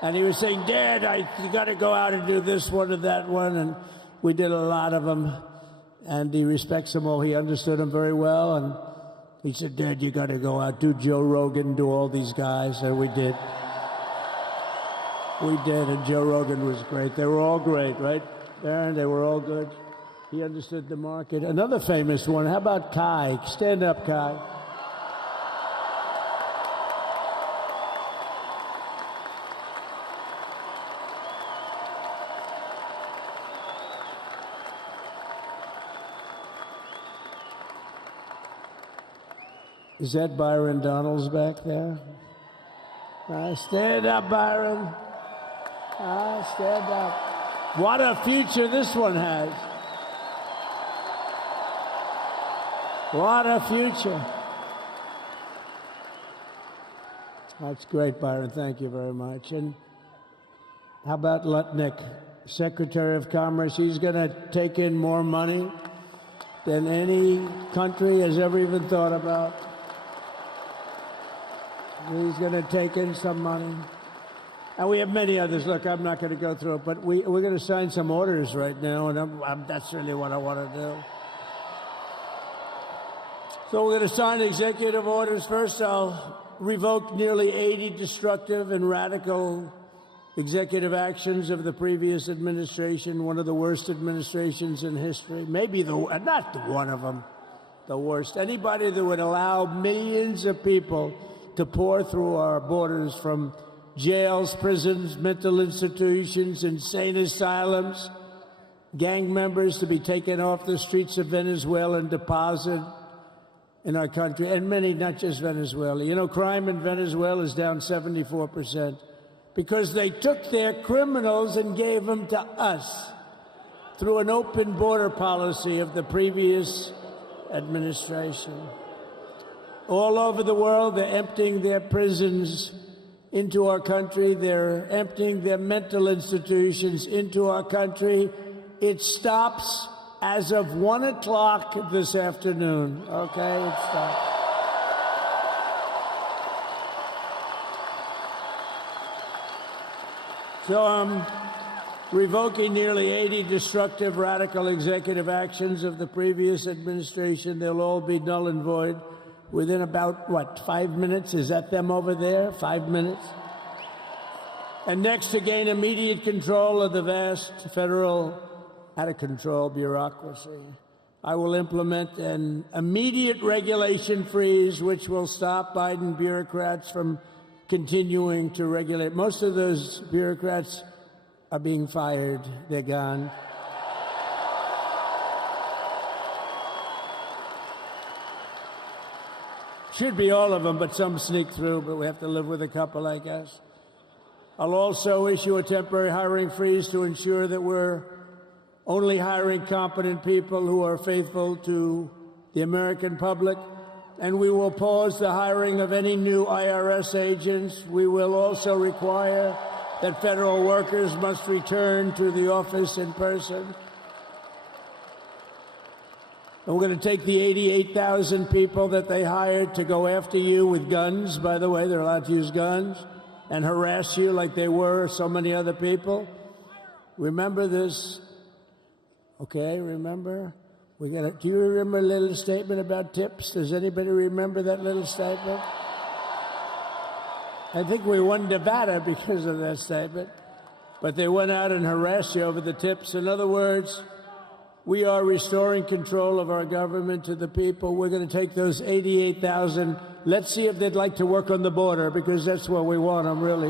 And he was saying, Dad, you got to go out and do this one and that one. And we did a lot of them. And he respects them all. He understood them very well. And he said, Dad, you got to go out, do Joe Rogan, do all these guys. And we did. We did. And Joe Rogan was great. They were all great, right? Aaron, they were all good. He understood the market. Another famous one. How about Kai? Stand up, Kai. Is that Byron Donalds back there? Stand up, Byron. Stand up. What a future this one has. What a future. That's great, Byron. Thank you very much. And how about Lutnick, Secretary of Commerce? He's going to take in more money than any country has ever even thought about. He's going to take in some money. And we have many others. Look, I'm not going to go through it, but we're going to sign some orders right now, and that's really what I want to do. So we're going to sign executive orders. First, I'll revoke nearly 80 destructive and radical executive actions of the previous administration, one of the worst administrations in history. Maybe not one of them, the worst. Anybody that would allow millions of people to pour through our borders from jails, prisons, mental institutions, insane asylums, gang members to be taken off the streets of Venezuela and deposited in our country, and many, not just Venezuela. You know, crime in Venezuela is down 74% because they took their criminals and gave them to us through an open border policy of the previous administration. All over the world, they're emptying their prisons into our country. They're emptying their mental institutions into our country. It stops as of 1 o'clock this afternoon. Okay, it stops. So I'm revoking nearly 80 destructive, radical executive actions of the previous administration. They'll all be null and void within about, 5 minutes? Is that them over there? 5 minutes? And next, to gain immediate control of the vast federal, out-of-control bureaucracy, I will implement an immediate regulation freeze, which will stop Biden bureaucrats from continuing to regulate. Most of those bureaucrats are being fired. They're gone. Should be all of them, but some sneak through, but we have to live with a couple, I guess. I'll also issue a temporary hiring freeze to ensure that we're only hiring competent people who are faithful to the American public, and we will pause the hiring of any new IRS agents. We will also require that federal workers must return to the office in person. And we're going to take the 88,000 people that they hired to go after you with guns. By the way, they're allowed to use guns and harass you like they were so many other people. Remember this. Okay, remember? Do you remember a little statement about tips? Does anybody remember that little statement? I think we won Nevada because of that statement. But they went out and harassed you over the tips. In other words, we are restoring control of our government to the people. We're going to take those 88,000. Let's see if they'd like to work on the border, because that's where we want them, really.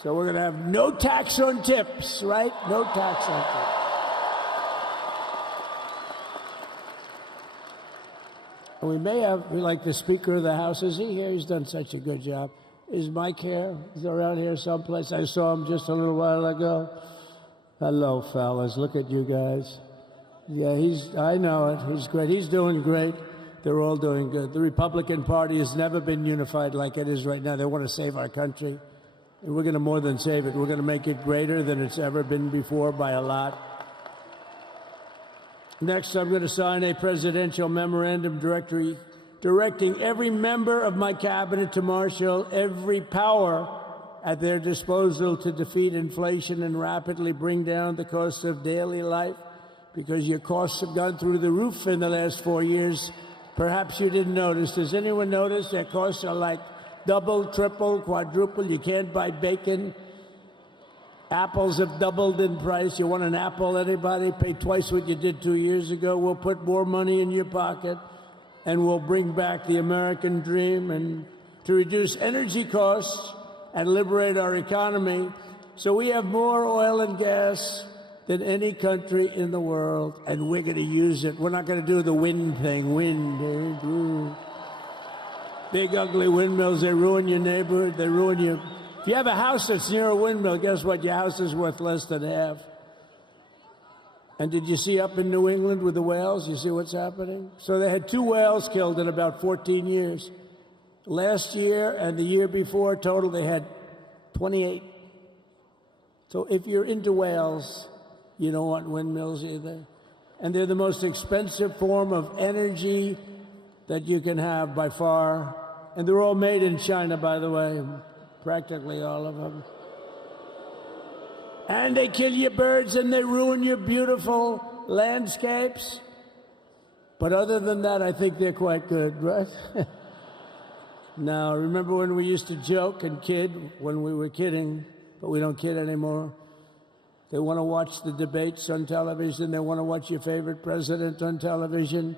So we're going to have no tax on tips, right? No tax on tips. And we may have, like the Speaker of the House, is he here? He's done such a good job. Is Mike here? He's around here someplace. I saw him just a little while ago. Hello, fellas. Look at you guys. Yeah, I know it. He's great. He's doing great. They're all doing good. The Republican Party has never been unified like it is right now. They want to save our country. And we're going to more than save it. We're going to make it greater than it's ever been before by a lot. Next, I'm going to sign a presidential memorandum directing every member of my cabinet to marshal every power at their disposal to defeat inflation and rapidly bring down the cost of daily life, because your costs have gone through the roof in the last 4 years. Perhaps you didn't notice. Does anyone notice that costs are like double, triple, quadruple? You can't buy bacon. Apples have doubled in price. You want an apple, anybody? Pay twice what you did 2 years ago. We'll put more money in your pocket, and we'll bring back the American dream and to reduce energy costs and liberate our economy. So we have more oil and gas than any country in the world, and we're going to use it. We're not going to do the wind thing. Wind. Big, ugly windmills, they ruin your neighborhood. They ruin you. If you have a house that's near a windmill, guess what? Your house is worth less than half. And did you see up in New England with the whales? You see what's happening? So they had 2 whales killed in about 14 years. Last year and the year before, total, they had 28. So if you're into whales, you don't want windmills either. And they're the most expensive form of energy that you can have by far. And they're all made in China, by the way, practically all of them. And they kill your birds and they ruin your beautiful landscapes. But other than that, I think they're quite good, right? Now, remember when we used to joke and kid when we were kidding, but we don't kid anymore? They want to watch the debates on television. They want to watch your favorite president on television.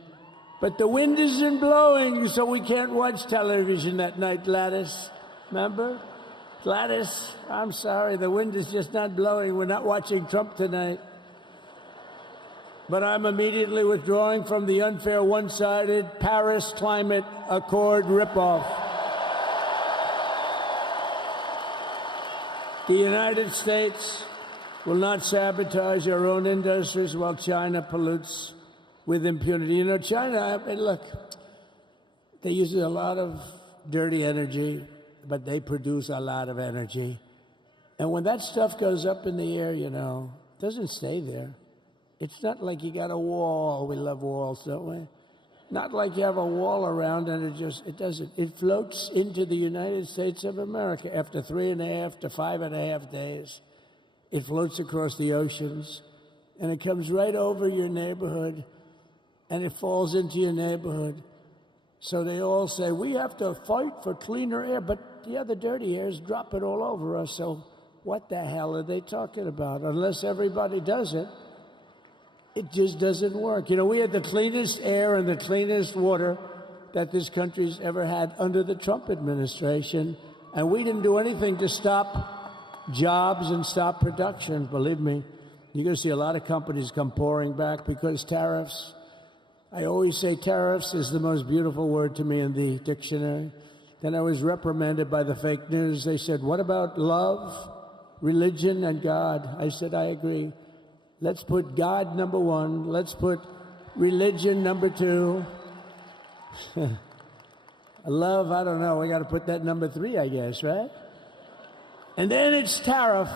But the wind isn't blowing, so we can't watch television that night, Gladys. Remember? Gladys, I'm sorry, the wind is just not blowing. We're not watching Trump tonight. But I'm immediately withdrawing from the unfair, one-sided Paris Climate Accord ripoff. The United States will not sabotage our own industries while China pollutes with impunity. You know, China, I mean, look, they use a lot of dirty energy, but they produce a lot of energy. And when that stuff goes up in the air, you know, it doesn't stay there. It's not like you got a wall. We love walls, don't we? Not like you have a wall around and it doesn't. It floats into the United States of America after 3.5 to 5.5 days. It floats across the oceans and it comes right over your neighborhood and it falls into your neighborhood. So they all say, we have to fight for cleaner air, but the other dirty air is dropping all over us. So what the hell are they talking about? Unless everybody does it, it just doesn't work. You know, we had the cleanest air and the cleanest water that this country's ever had under the Trump administration, and we didn't do anything to stop jobs and stop production. Believe me, you're going to see a lot of companies come pouring back because tariffs. I always say tariffs is the most beautiful word to me in the dictionary. Then I was reprimanded by the fake news. They said, what about love, religion, and God? I said, I agree. Let's put God number one. Let's put religion number two. Love, I don't know. We got to put that number 3, I guess, right? And then it's tariff.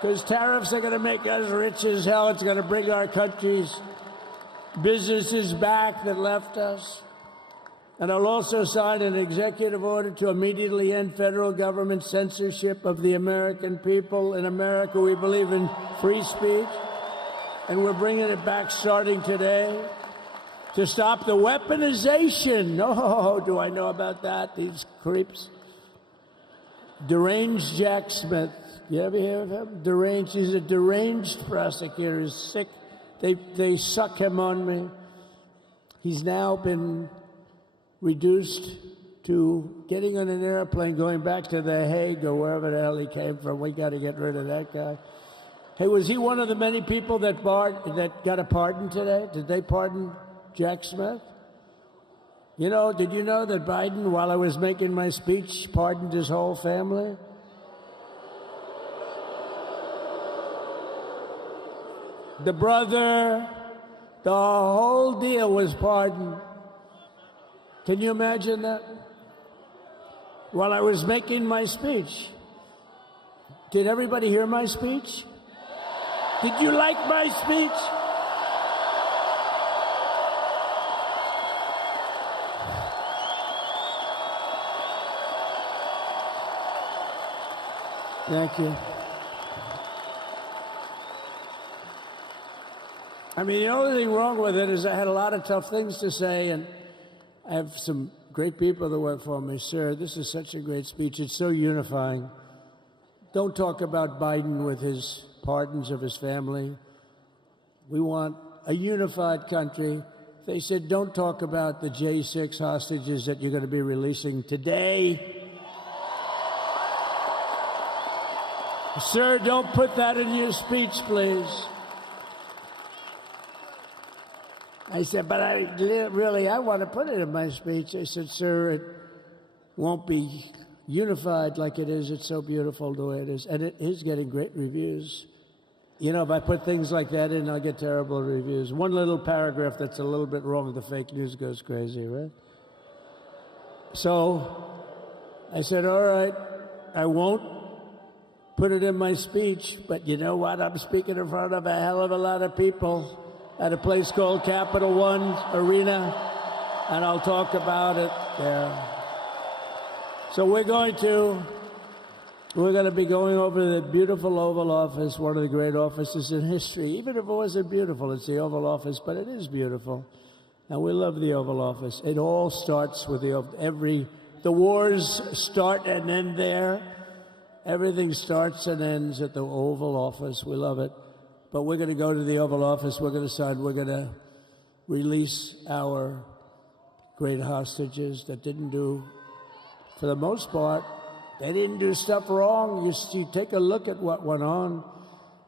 Because tariffs are going to make us rich as hell. It's going to bring our country's businesses back that left us. And I'll also sign an executive order to immediately end federal government censorship of the American people. In America, we believe in free speech, and we're bringing it back starting today to stop the weaponization. Oh, do I know about that? These creeps. Deranged Jack Smith. You ever hear of him? Deranged. He's a deranged prosecutor. He's sick. They suck him on me. He's now been reduced to getting on an airplane, going back to The Hague or wherever the hell he came from. We got to get rid of that guy. Hey, was he one of the many people that got a pardon today? Did they pardon Jack Smith? You know, did you know that Biden, while I was making my speech, pardoned his whole family? The brother, the whole deal was pardoned. Can you imagine that? While I was making my speech. Did everybody hear my speech? Did you like my speech? Thank you. I mean, the only thing wrong with it is I had a lot of tough things to say, and I have some great people that work for me. Sir, this is such a great speech. It's so unifying. Don't talk about Biden with his pardons of his family. We want a unified country. They said, don't talk about the J6 hostages that you're going to be releasing today. Sir, don't put that in your speech, please. I said, but I want to put it in my speech. They said, sir, it won't be unified like it is. It's so beautiful the way it is. And it is getting great reviews. You know, if I put things like that in, I'll get terrible reviews. One little paragraph that's a little bit wrong, the fake news goes crazy, right? So I said, all right, I won't put it in my speech, but you know what? I'm speaking in front of a hell of a lot of people at a place called Capitol One Arena, and I'll talk about it there. So we're going to be going over the beautiful Oval Office, one of the great offices in history. Even if it wasn't beautiful, it's the Oval Office, but it is beautiful. And we love the Oval Office. It all starts with the wars start and end there. Everything starts and ends at the Oval Office. We love it. But we're going to go to the Oval Office. We're going to release our great hostages that didn't do, for the most part, they didn't do stuff wrong. You take a look at what went on,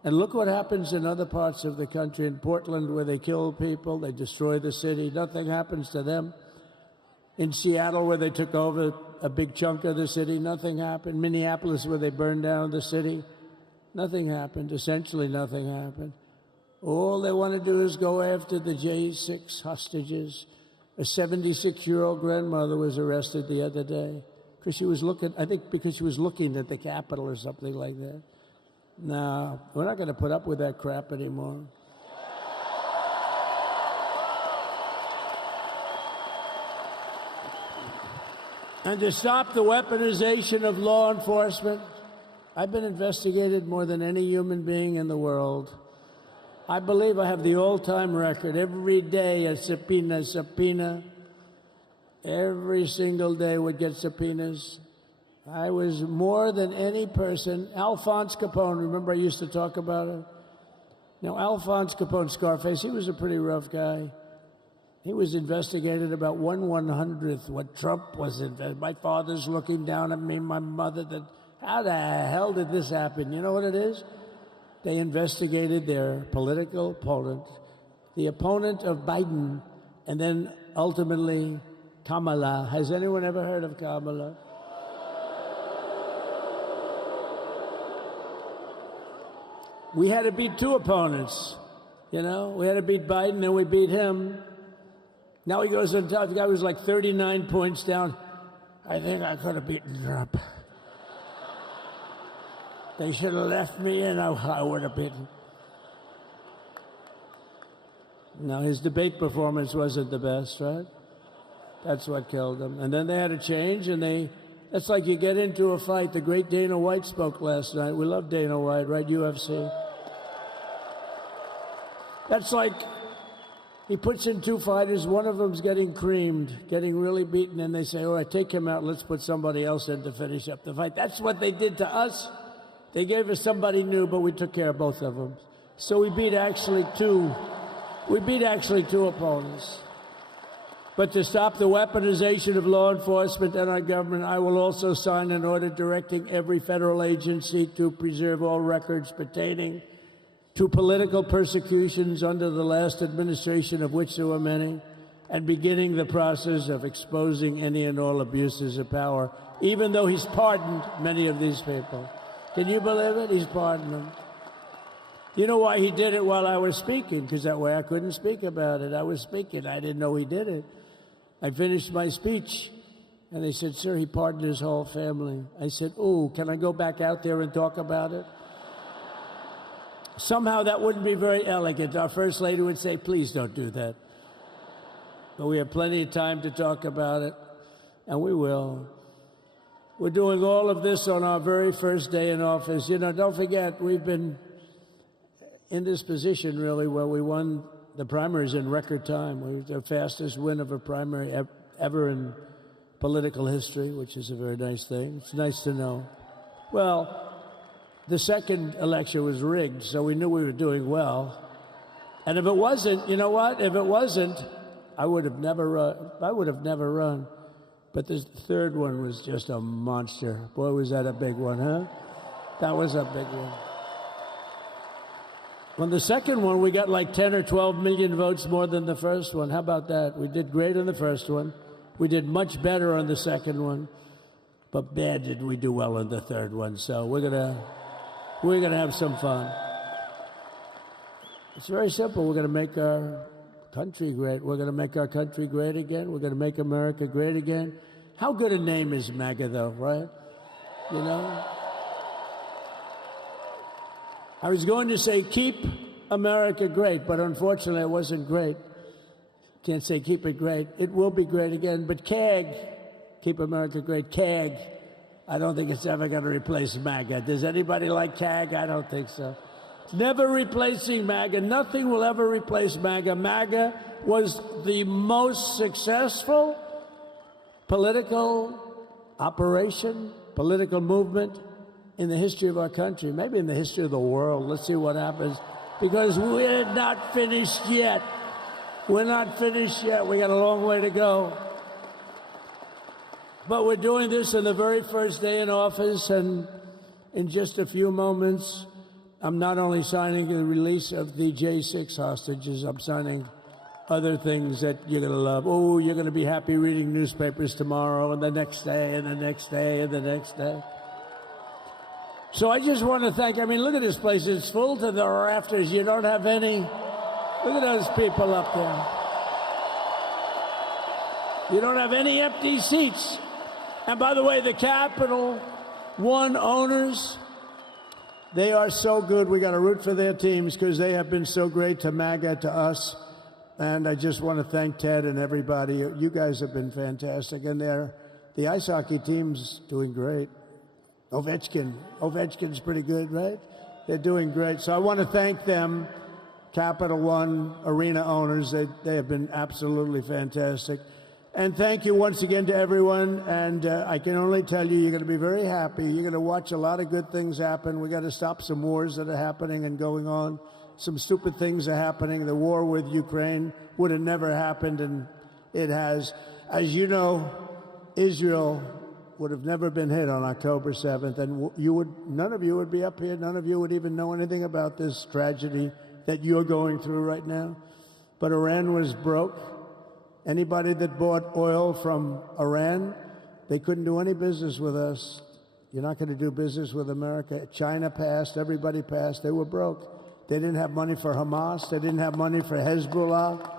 and look what happens in other parts of the country. In Portland, where they kill people, they destroy the city. Nothing happens to them. In Seattle, where they took over a big chunk of the city, nothing happened. Minneapolis, where they burned down the city, nothing happened. Essentially, nothing happened. All they want to do is go after the J6 hostages. A 76-year-old grandmother was arrested the other day because she was looking at the Capitol or something like that. No, we're not going to put up with that crap anymore. And to stop the weaponization of law enforcement, I've been investigated more than any human being in the world. I believe I have the all-time record. Every day a subpoena. Every single day would get subpoenas. I was more than any person. Alphonse Capone, remember I used to talk about it? Now, Alphonse Capone, Scarface, he was a pretty rough guy. He was investigated about 1/100th what Trump was investigated. My father's looking down at me, my mother, how the hell did this happen? You know what it is? They investigated their political opponent, the opponent of Biden, and then ultimately Kamala. Has anyone ever heard of Kamala? We had to beat two opponents. You know, we had to beat Biden, then we beat him. Now he goes on top. The guy was like 39 points down. I think I could have beaten Trump. They should have left me in. I would have beaten. No, his debate performance wasn't the best, right? That's what killed him. And then they had to change, and that's like you get into a fight. The great Dana White spoke last night. We love Dana White, right? UFC. That's like he puts in two fighters. One of them's getting creamed, getting really beaten, and they say, all right, take him out. Let's put somebody else in to finish up the fight. That's what they did to us. They gave us somebody new, but we took care of both of them. So we beat actually two opponents. But to stop the weaponization of law enforcement and our government, I will also sign an order directing every federal agency to preserve all records pertaining to political persecutions under the last administration, of which there were many, and beginning the process of exposing any and all abuses of power, even though he's pardoned many of these people. Can you believe it? He's pardoned them. You know why he did it while I was speaking? Because that way I couldn't speak about it. I was speaking. I didn't know he did it. I finished my speech, and they said, sir, he pardoned his whole family. I said, oh, can I go back out there and talk about it? Somehow that wouldn't be very elegant. Our First Lady would say, please don't do that. But we have plenty of time to talk about it, and we will. We're doing all of this on our very first day in office. You know, don't forget, we've been in this position, really, where we won the primaries in record time. We were the fastest win of a primary ever in political history, which is a very nice thing. It's nice to know. Well, the second election was rigged, so we knew we were doing well. And if it wasn't, you know what? If it wasn't, I would have never run. But the third one was just a monster. Boy, was that a big one, huh? That was a big one. On the second one, we got like 10 or 12 million votes more than the first one. How about that? We did great on the first one. We did much better on the second one. But bad did we do well on the third one. So we're gonna have some fun. It's very simple. We're gonna make our country great. We're gonna make our country great again. We're gonna make America great again. How good a name is MAGA, though, right? you know? I was going to say, keep America great, but unfortunately it wasn't great. Can't say keep it great. It will be great again, but CAG, keep America great, CAG, I don't think it's ever going to replace MAGA. Does anybody like CAG? I don't think so. It's never replacing MAGA. Nothing will ever replace MAGA. MAGA was the most successful political operation, political movement in the history of our country, maybe in the history of the world. Let's see what happens, because we're not finished yet. We're not finished yet. We got a long way to go. But we're doing this on the very first day in office, and in just a few moments, I'm not only signing the release of the J6 hostages, I'm signing other things that you're going to love. Oh, you're going to be happy reading newspapers tomorrow and the next day and the next day and the next day. So I just want to thank, I mean, look at this place. It's full to the rafters. You don't have any, look at those people up there. You don't have any empty seats. And by the way, the Capital One owners, they are so good. We got to root for their teams because they have been so great to MAGA, to us. And I just want to thank Ted and everybody. You guys have been fantastic. And the ice hockey team's doing great. Ovechkin's pretty good, right? They're doing great. So I want to thank them, Capital One arena owners. They have been absolutely fantastic. And thank you once again to everyone. And I can only tell you, you're going to be very happy. You're going to watch a lot of good things happen. We got to stop some wars that are happening and going on. Some stupid things are happening. The war with Ukraine would have never happened, and it has. As you know, Israel would have never been hit on October 7th, and none of you would be up here. None of you would even know anything about this tragedy that you're going through right now. But Iran was broke. Anybody that bought oil from Iran, they couldn't do any business with us. You're not going to do business with America. China passed. Everybody passed. They were broke. They didn't have money for Hamas. They didn't have money for Hezbollah.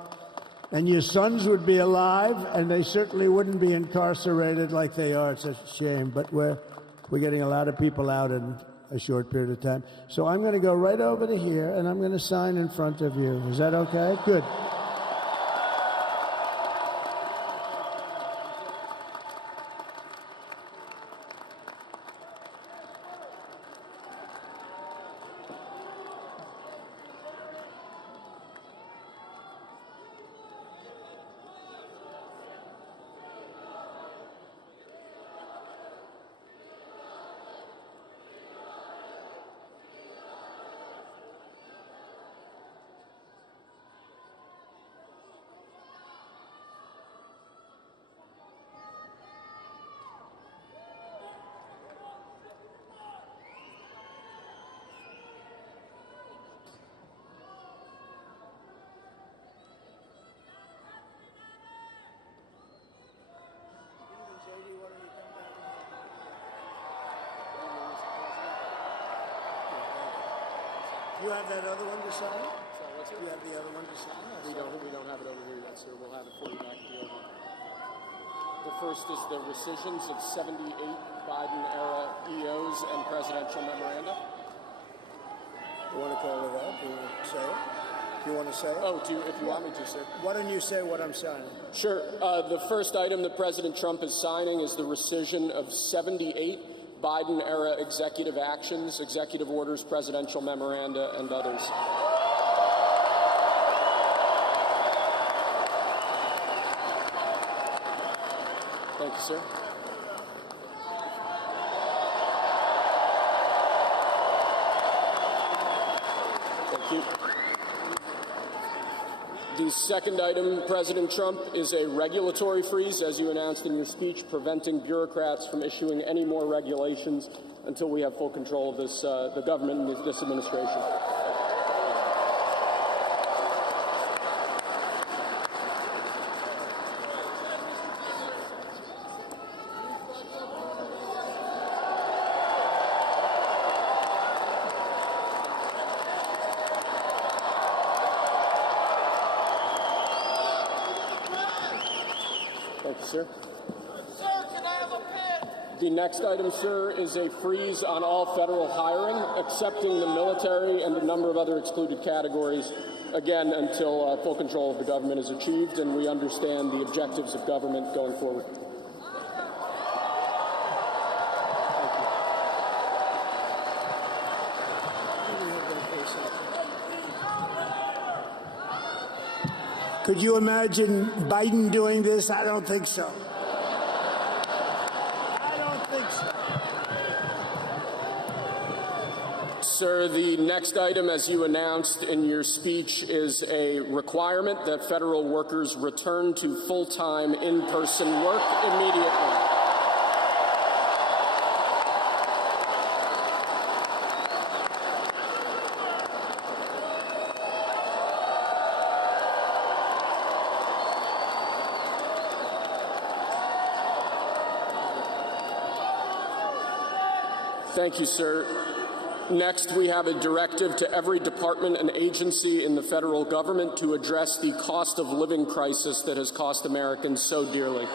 And your sons would be alive, and they certainly wouldn't be incarcerated like they are. It's a shame. But we're getting a lot of people out in a short period of time. So I'm going to go right over to here, and I'm going to sign in front of you. Is that okay? Good. You have that other one to sign? Sorry, what's it? You have the other one to sign? We don't have it over here yet, sir. We'll have it for you back at the other. The first is the rescissions of 78 Biden-era EOs and presidential memoranda. You want to call it out? Do you want to say it? Do you want to say it? Oh, if you want me to, sir. Why don't you say what I'm signing? Sure. The first item that President Trump is signing is the rescission of 78 Biden-era executive actions, executive orders, presidential memoranda, and others. Thank you, sir. Thank you. The second item, President Trump, is a regulatory freeze, as you announced in your speech, preventing bureaucrats from issuing any more regulations until we have full control of this, the government and this administration. Sir, can I have a pen? The next item, sir, is a freeze on all federal hiring, excepting the military and a number of other excluded categories, again, until full control of the government is achieved and we understand the objectives of government going forward. Could you imagine Biden doing this? I don't think so. I don't think so. Sir, the next item, as you announced in your speech, is a requirement that federal workers return to full-time in-person work immediately. Thank you, sir. Next, we have a directive to every department and agency in the federal government to address the cost of living crisis that has cost Americans so dearly.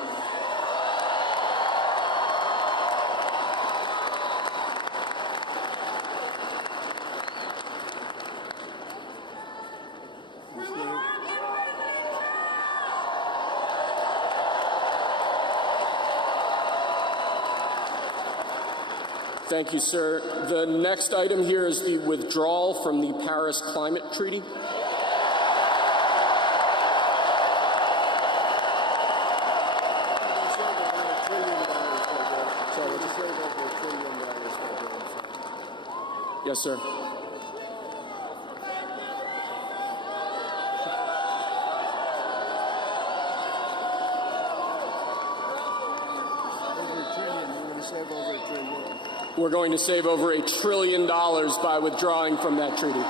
Thank you, sir. The next item here is the withdrawal from the Paris Climate Treaty. Yes, sir. We're going to save over $1 trillion by withdrawing from that treaty.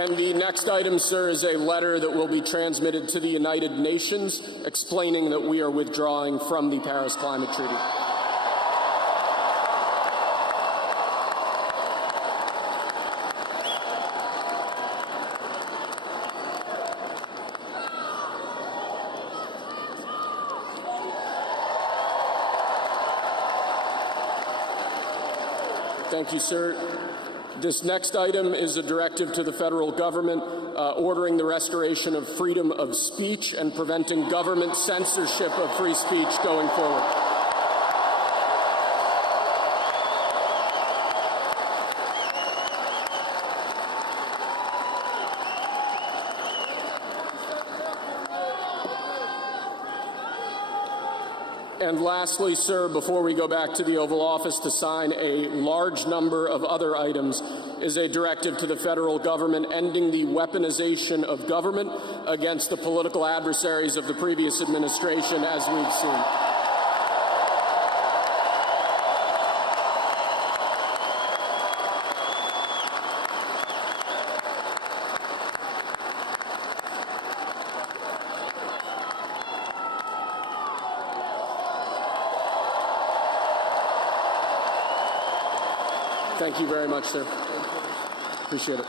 And the next item, sir, is a letter that will be transmitted to the United Nations explaining that we are withdrawing from the Paris Climate Treaty. Thank you, sir. This next item is a directive to the federal government ordering the restoration of freedom of speech and preventing government censorship of free speech going forward. And lastly, sir, before we go back to the Oval Office to sign a large number of other items, is a directive to the federal government ending the weaponization of government against the political adversaries of the previous administration, as we've seen. Thank you very much, sir. Appreciate it.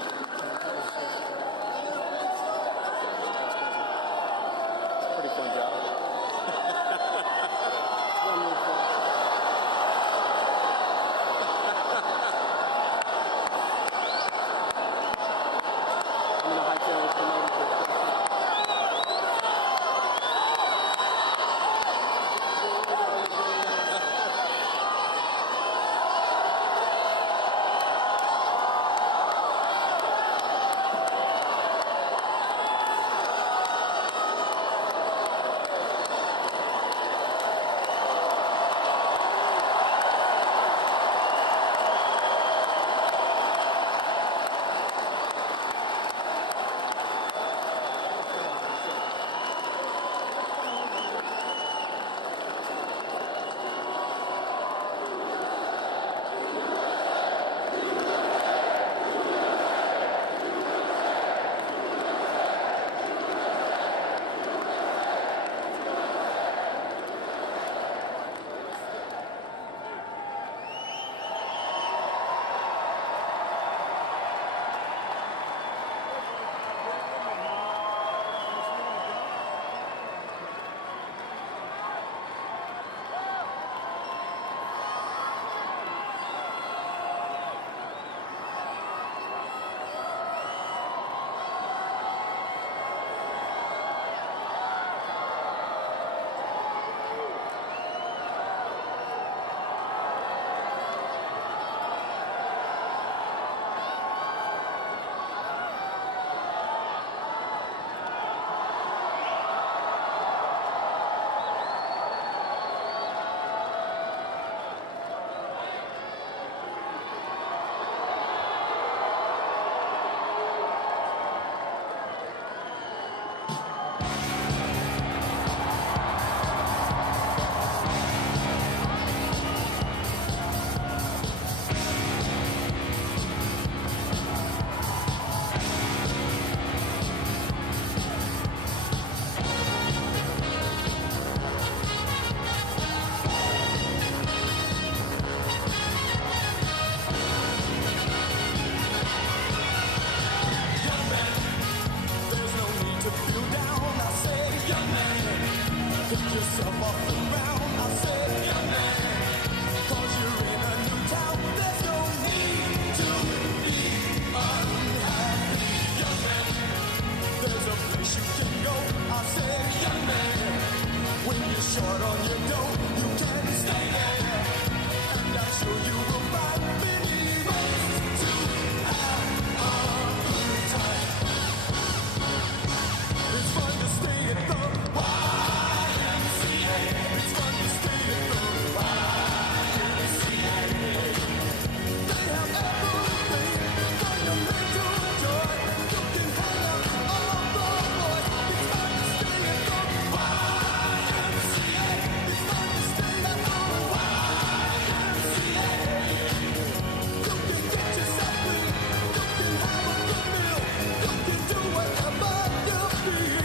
short on your dough, you can stay there. And I'm sure you will find many ways to have a good time. It's fun to stay at the YMCA. It's fun to stay at the YMCA. They have everything for your mental joy. You can hang out with all the boys. It's fun to stay at the YMCA. It's fun to stay at the YMCA. You can get yourself free. You can have a good meal. You can do whatever you feel.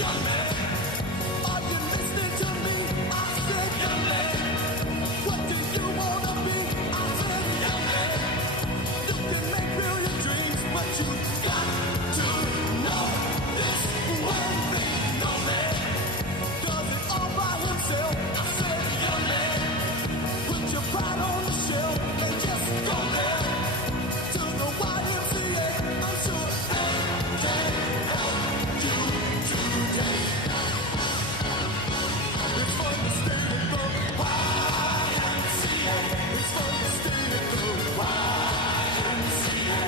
Young man, are you listening to me? I said, young man, what do you wanna be? I said, young man, you can make real your dreams, but you got to know this one thing. No man does it all by himself. I said, young man, put your pride on the shelf and just go there to the YMCA. I'm sure they can help you today. It's fun to stay at the YMCA. It's fun to stay at the YMCA.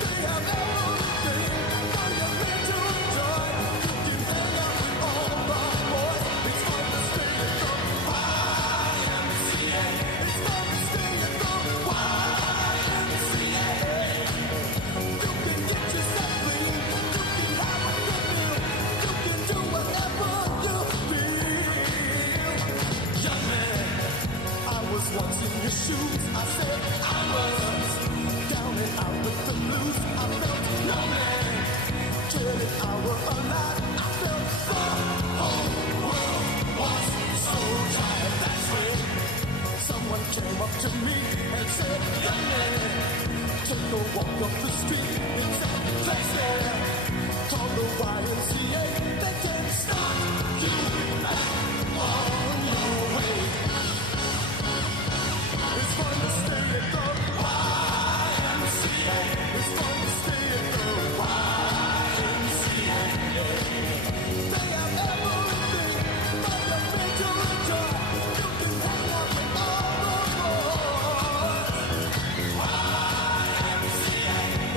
They have everything for your mental joy. You can hang out with all the boys. It's fun to stay at the YMCA. It's fun to stay at the YMCA. You can get yourself free. You can have a good meal. You can do whatever you feel. Young man, I was once in your shoes. I said I was down and out with the blues. I felt no man. Till if I were alive, I felt the whole world was so tired. That's when someone came up to me and said, young man, take a walk up the street. It's that place there called the YMCA. They can stop you on your way. It's fun to stay at the YMCA. It's fun to stay at the YMCA. They have everything for your mental joy. You can hang out with all the boys. YMCA.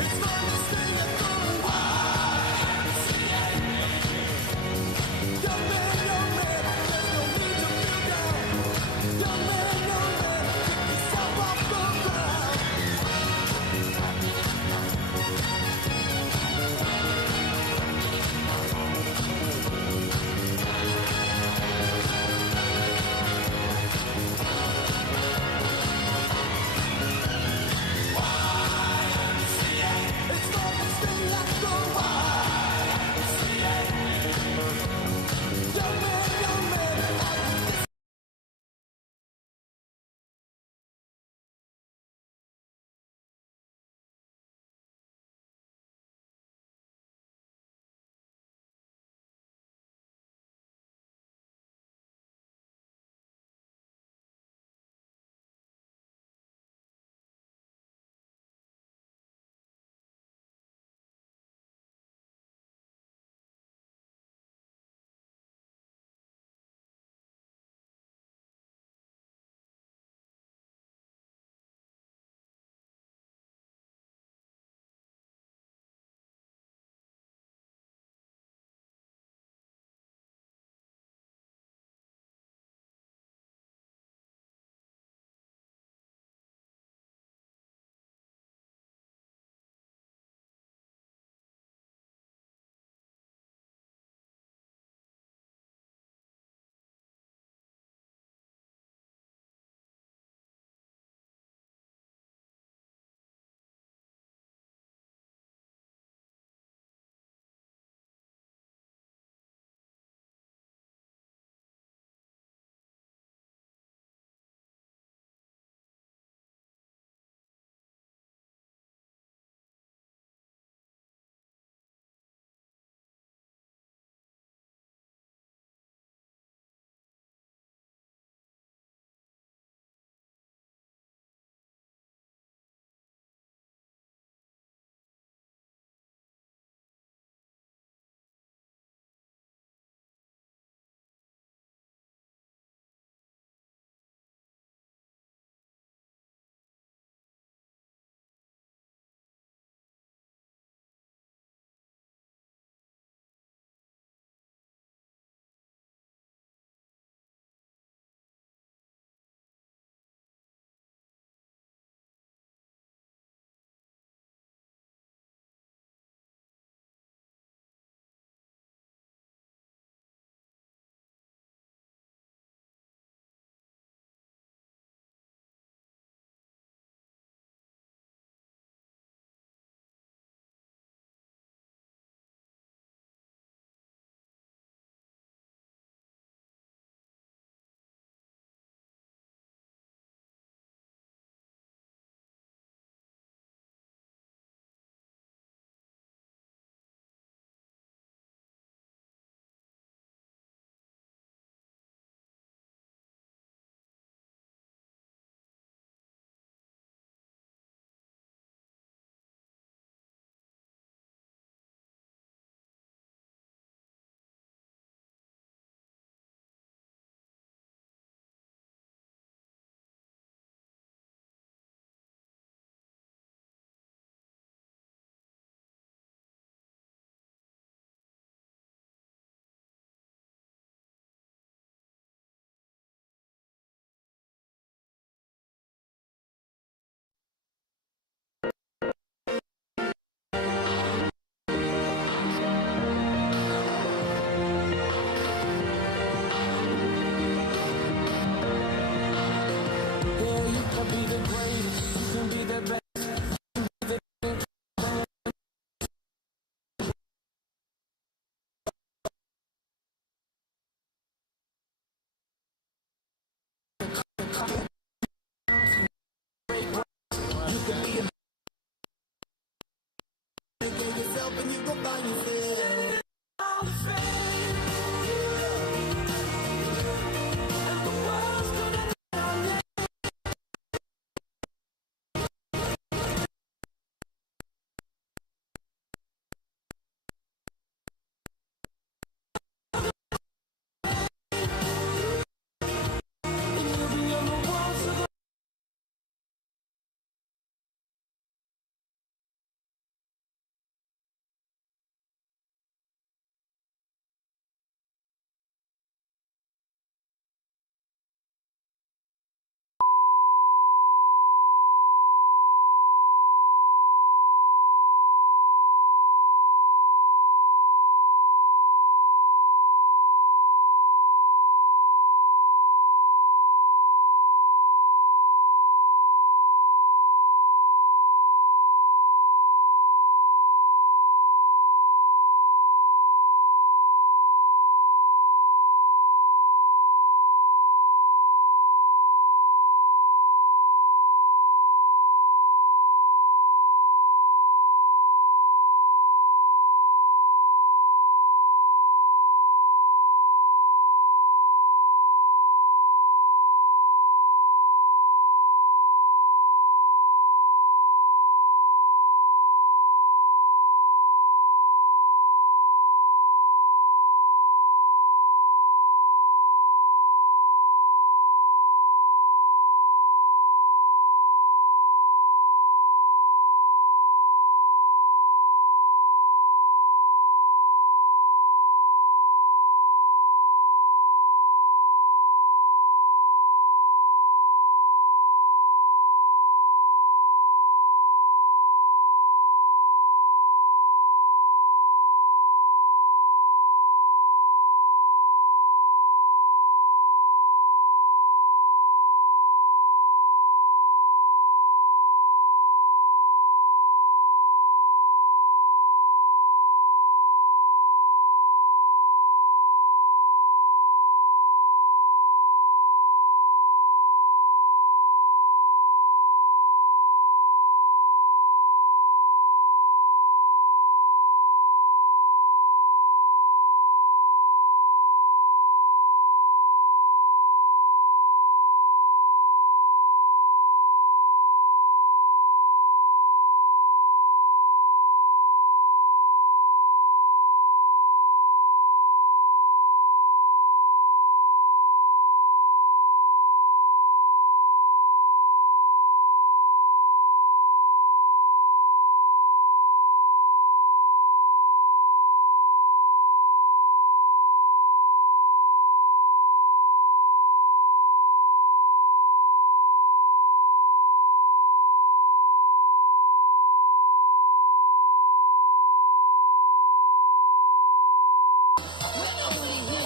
go find your fill. All the fame, and the world's gonna down there. And you'll be on the walls of the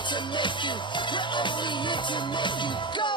to make you, we're only here to make you go.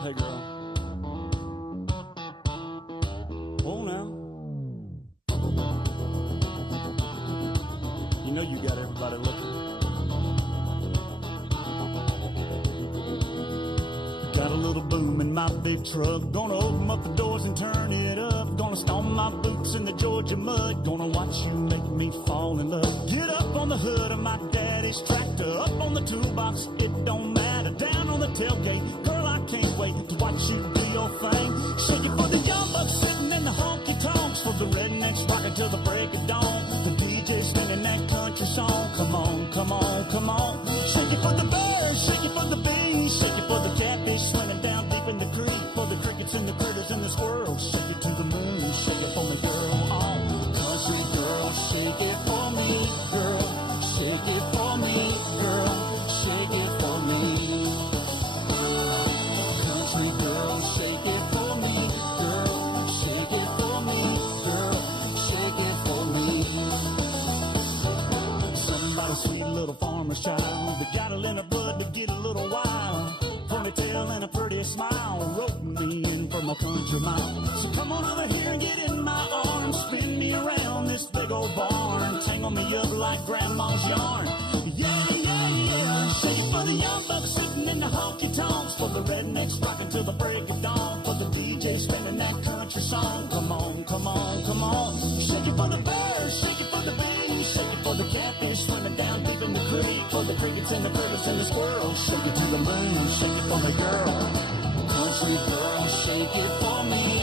Hey girl. Oh now. You know you got everybody looking. Got a little boom in my big truck. Gonna open up the doors and turn it up. Gonna stomp my boots in the Georgia mud. Gonna watch you make me fall in love. Get up on the hood of my daddy's tractor. Up on the toolbox, it don't matter. Down on the tailgate, girl, I can't wait to watch you do your thing. Shake it for the young bucks sitting in the honky tonks. For the rednecks rocking till the break of dawn. The DJ singing that country song. Come on, come on, come on. Shake it for the birds, shake it for the bees. Shake it for the catfish swimming down deep in the creek. For the crickets and the critters and the squirrels. Shake it to the moon, shake it for me, girl. Oh, country girl, shake it for me, girl. Shake it for me, girl. Shake it for me. Country girl, shake it for me, girl. Shake it for me, girl. Shake it for me. Somebody's sweet little farmer's child. They got a little blood to get a little wild. Ponytail and a pretty smile. Wrote me in from a country mile. So come on over here and get in my arms. Spin me around this big old barn. Tangle me up like grandma's yarn. Yeah, yeah, yeah. Shake it for the young bucks sitting in the honky tonks. For the rednecks rocking till the break of dawn. For the DJ spinning that country song. Come on, come on, come on. Shake it for the birds, shake it for the bees. Shake it for the catfish swimming down deep in the creek. For the crickets and the critters and the squirrels. Shake it to the moon, shake it for me, girl. Country girl, shake it for me,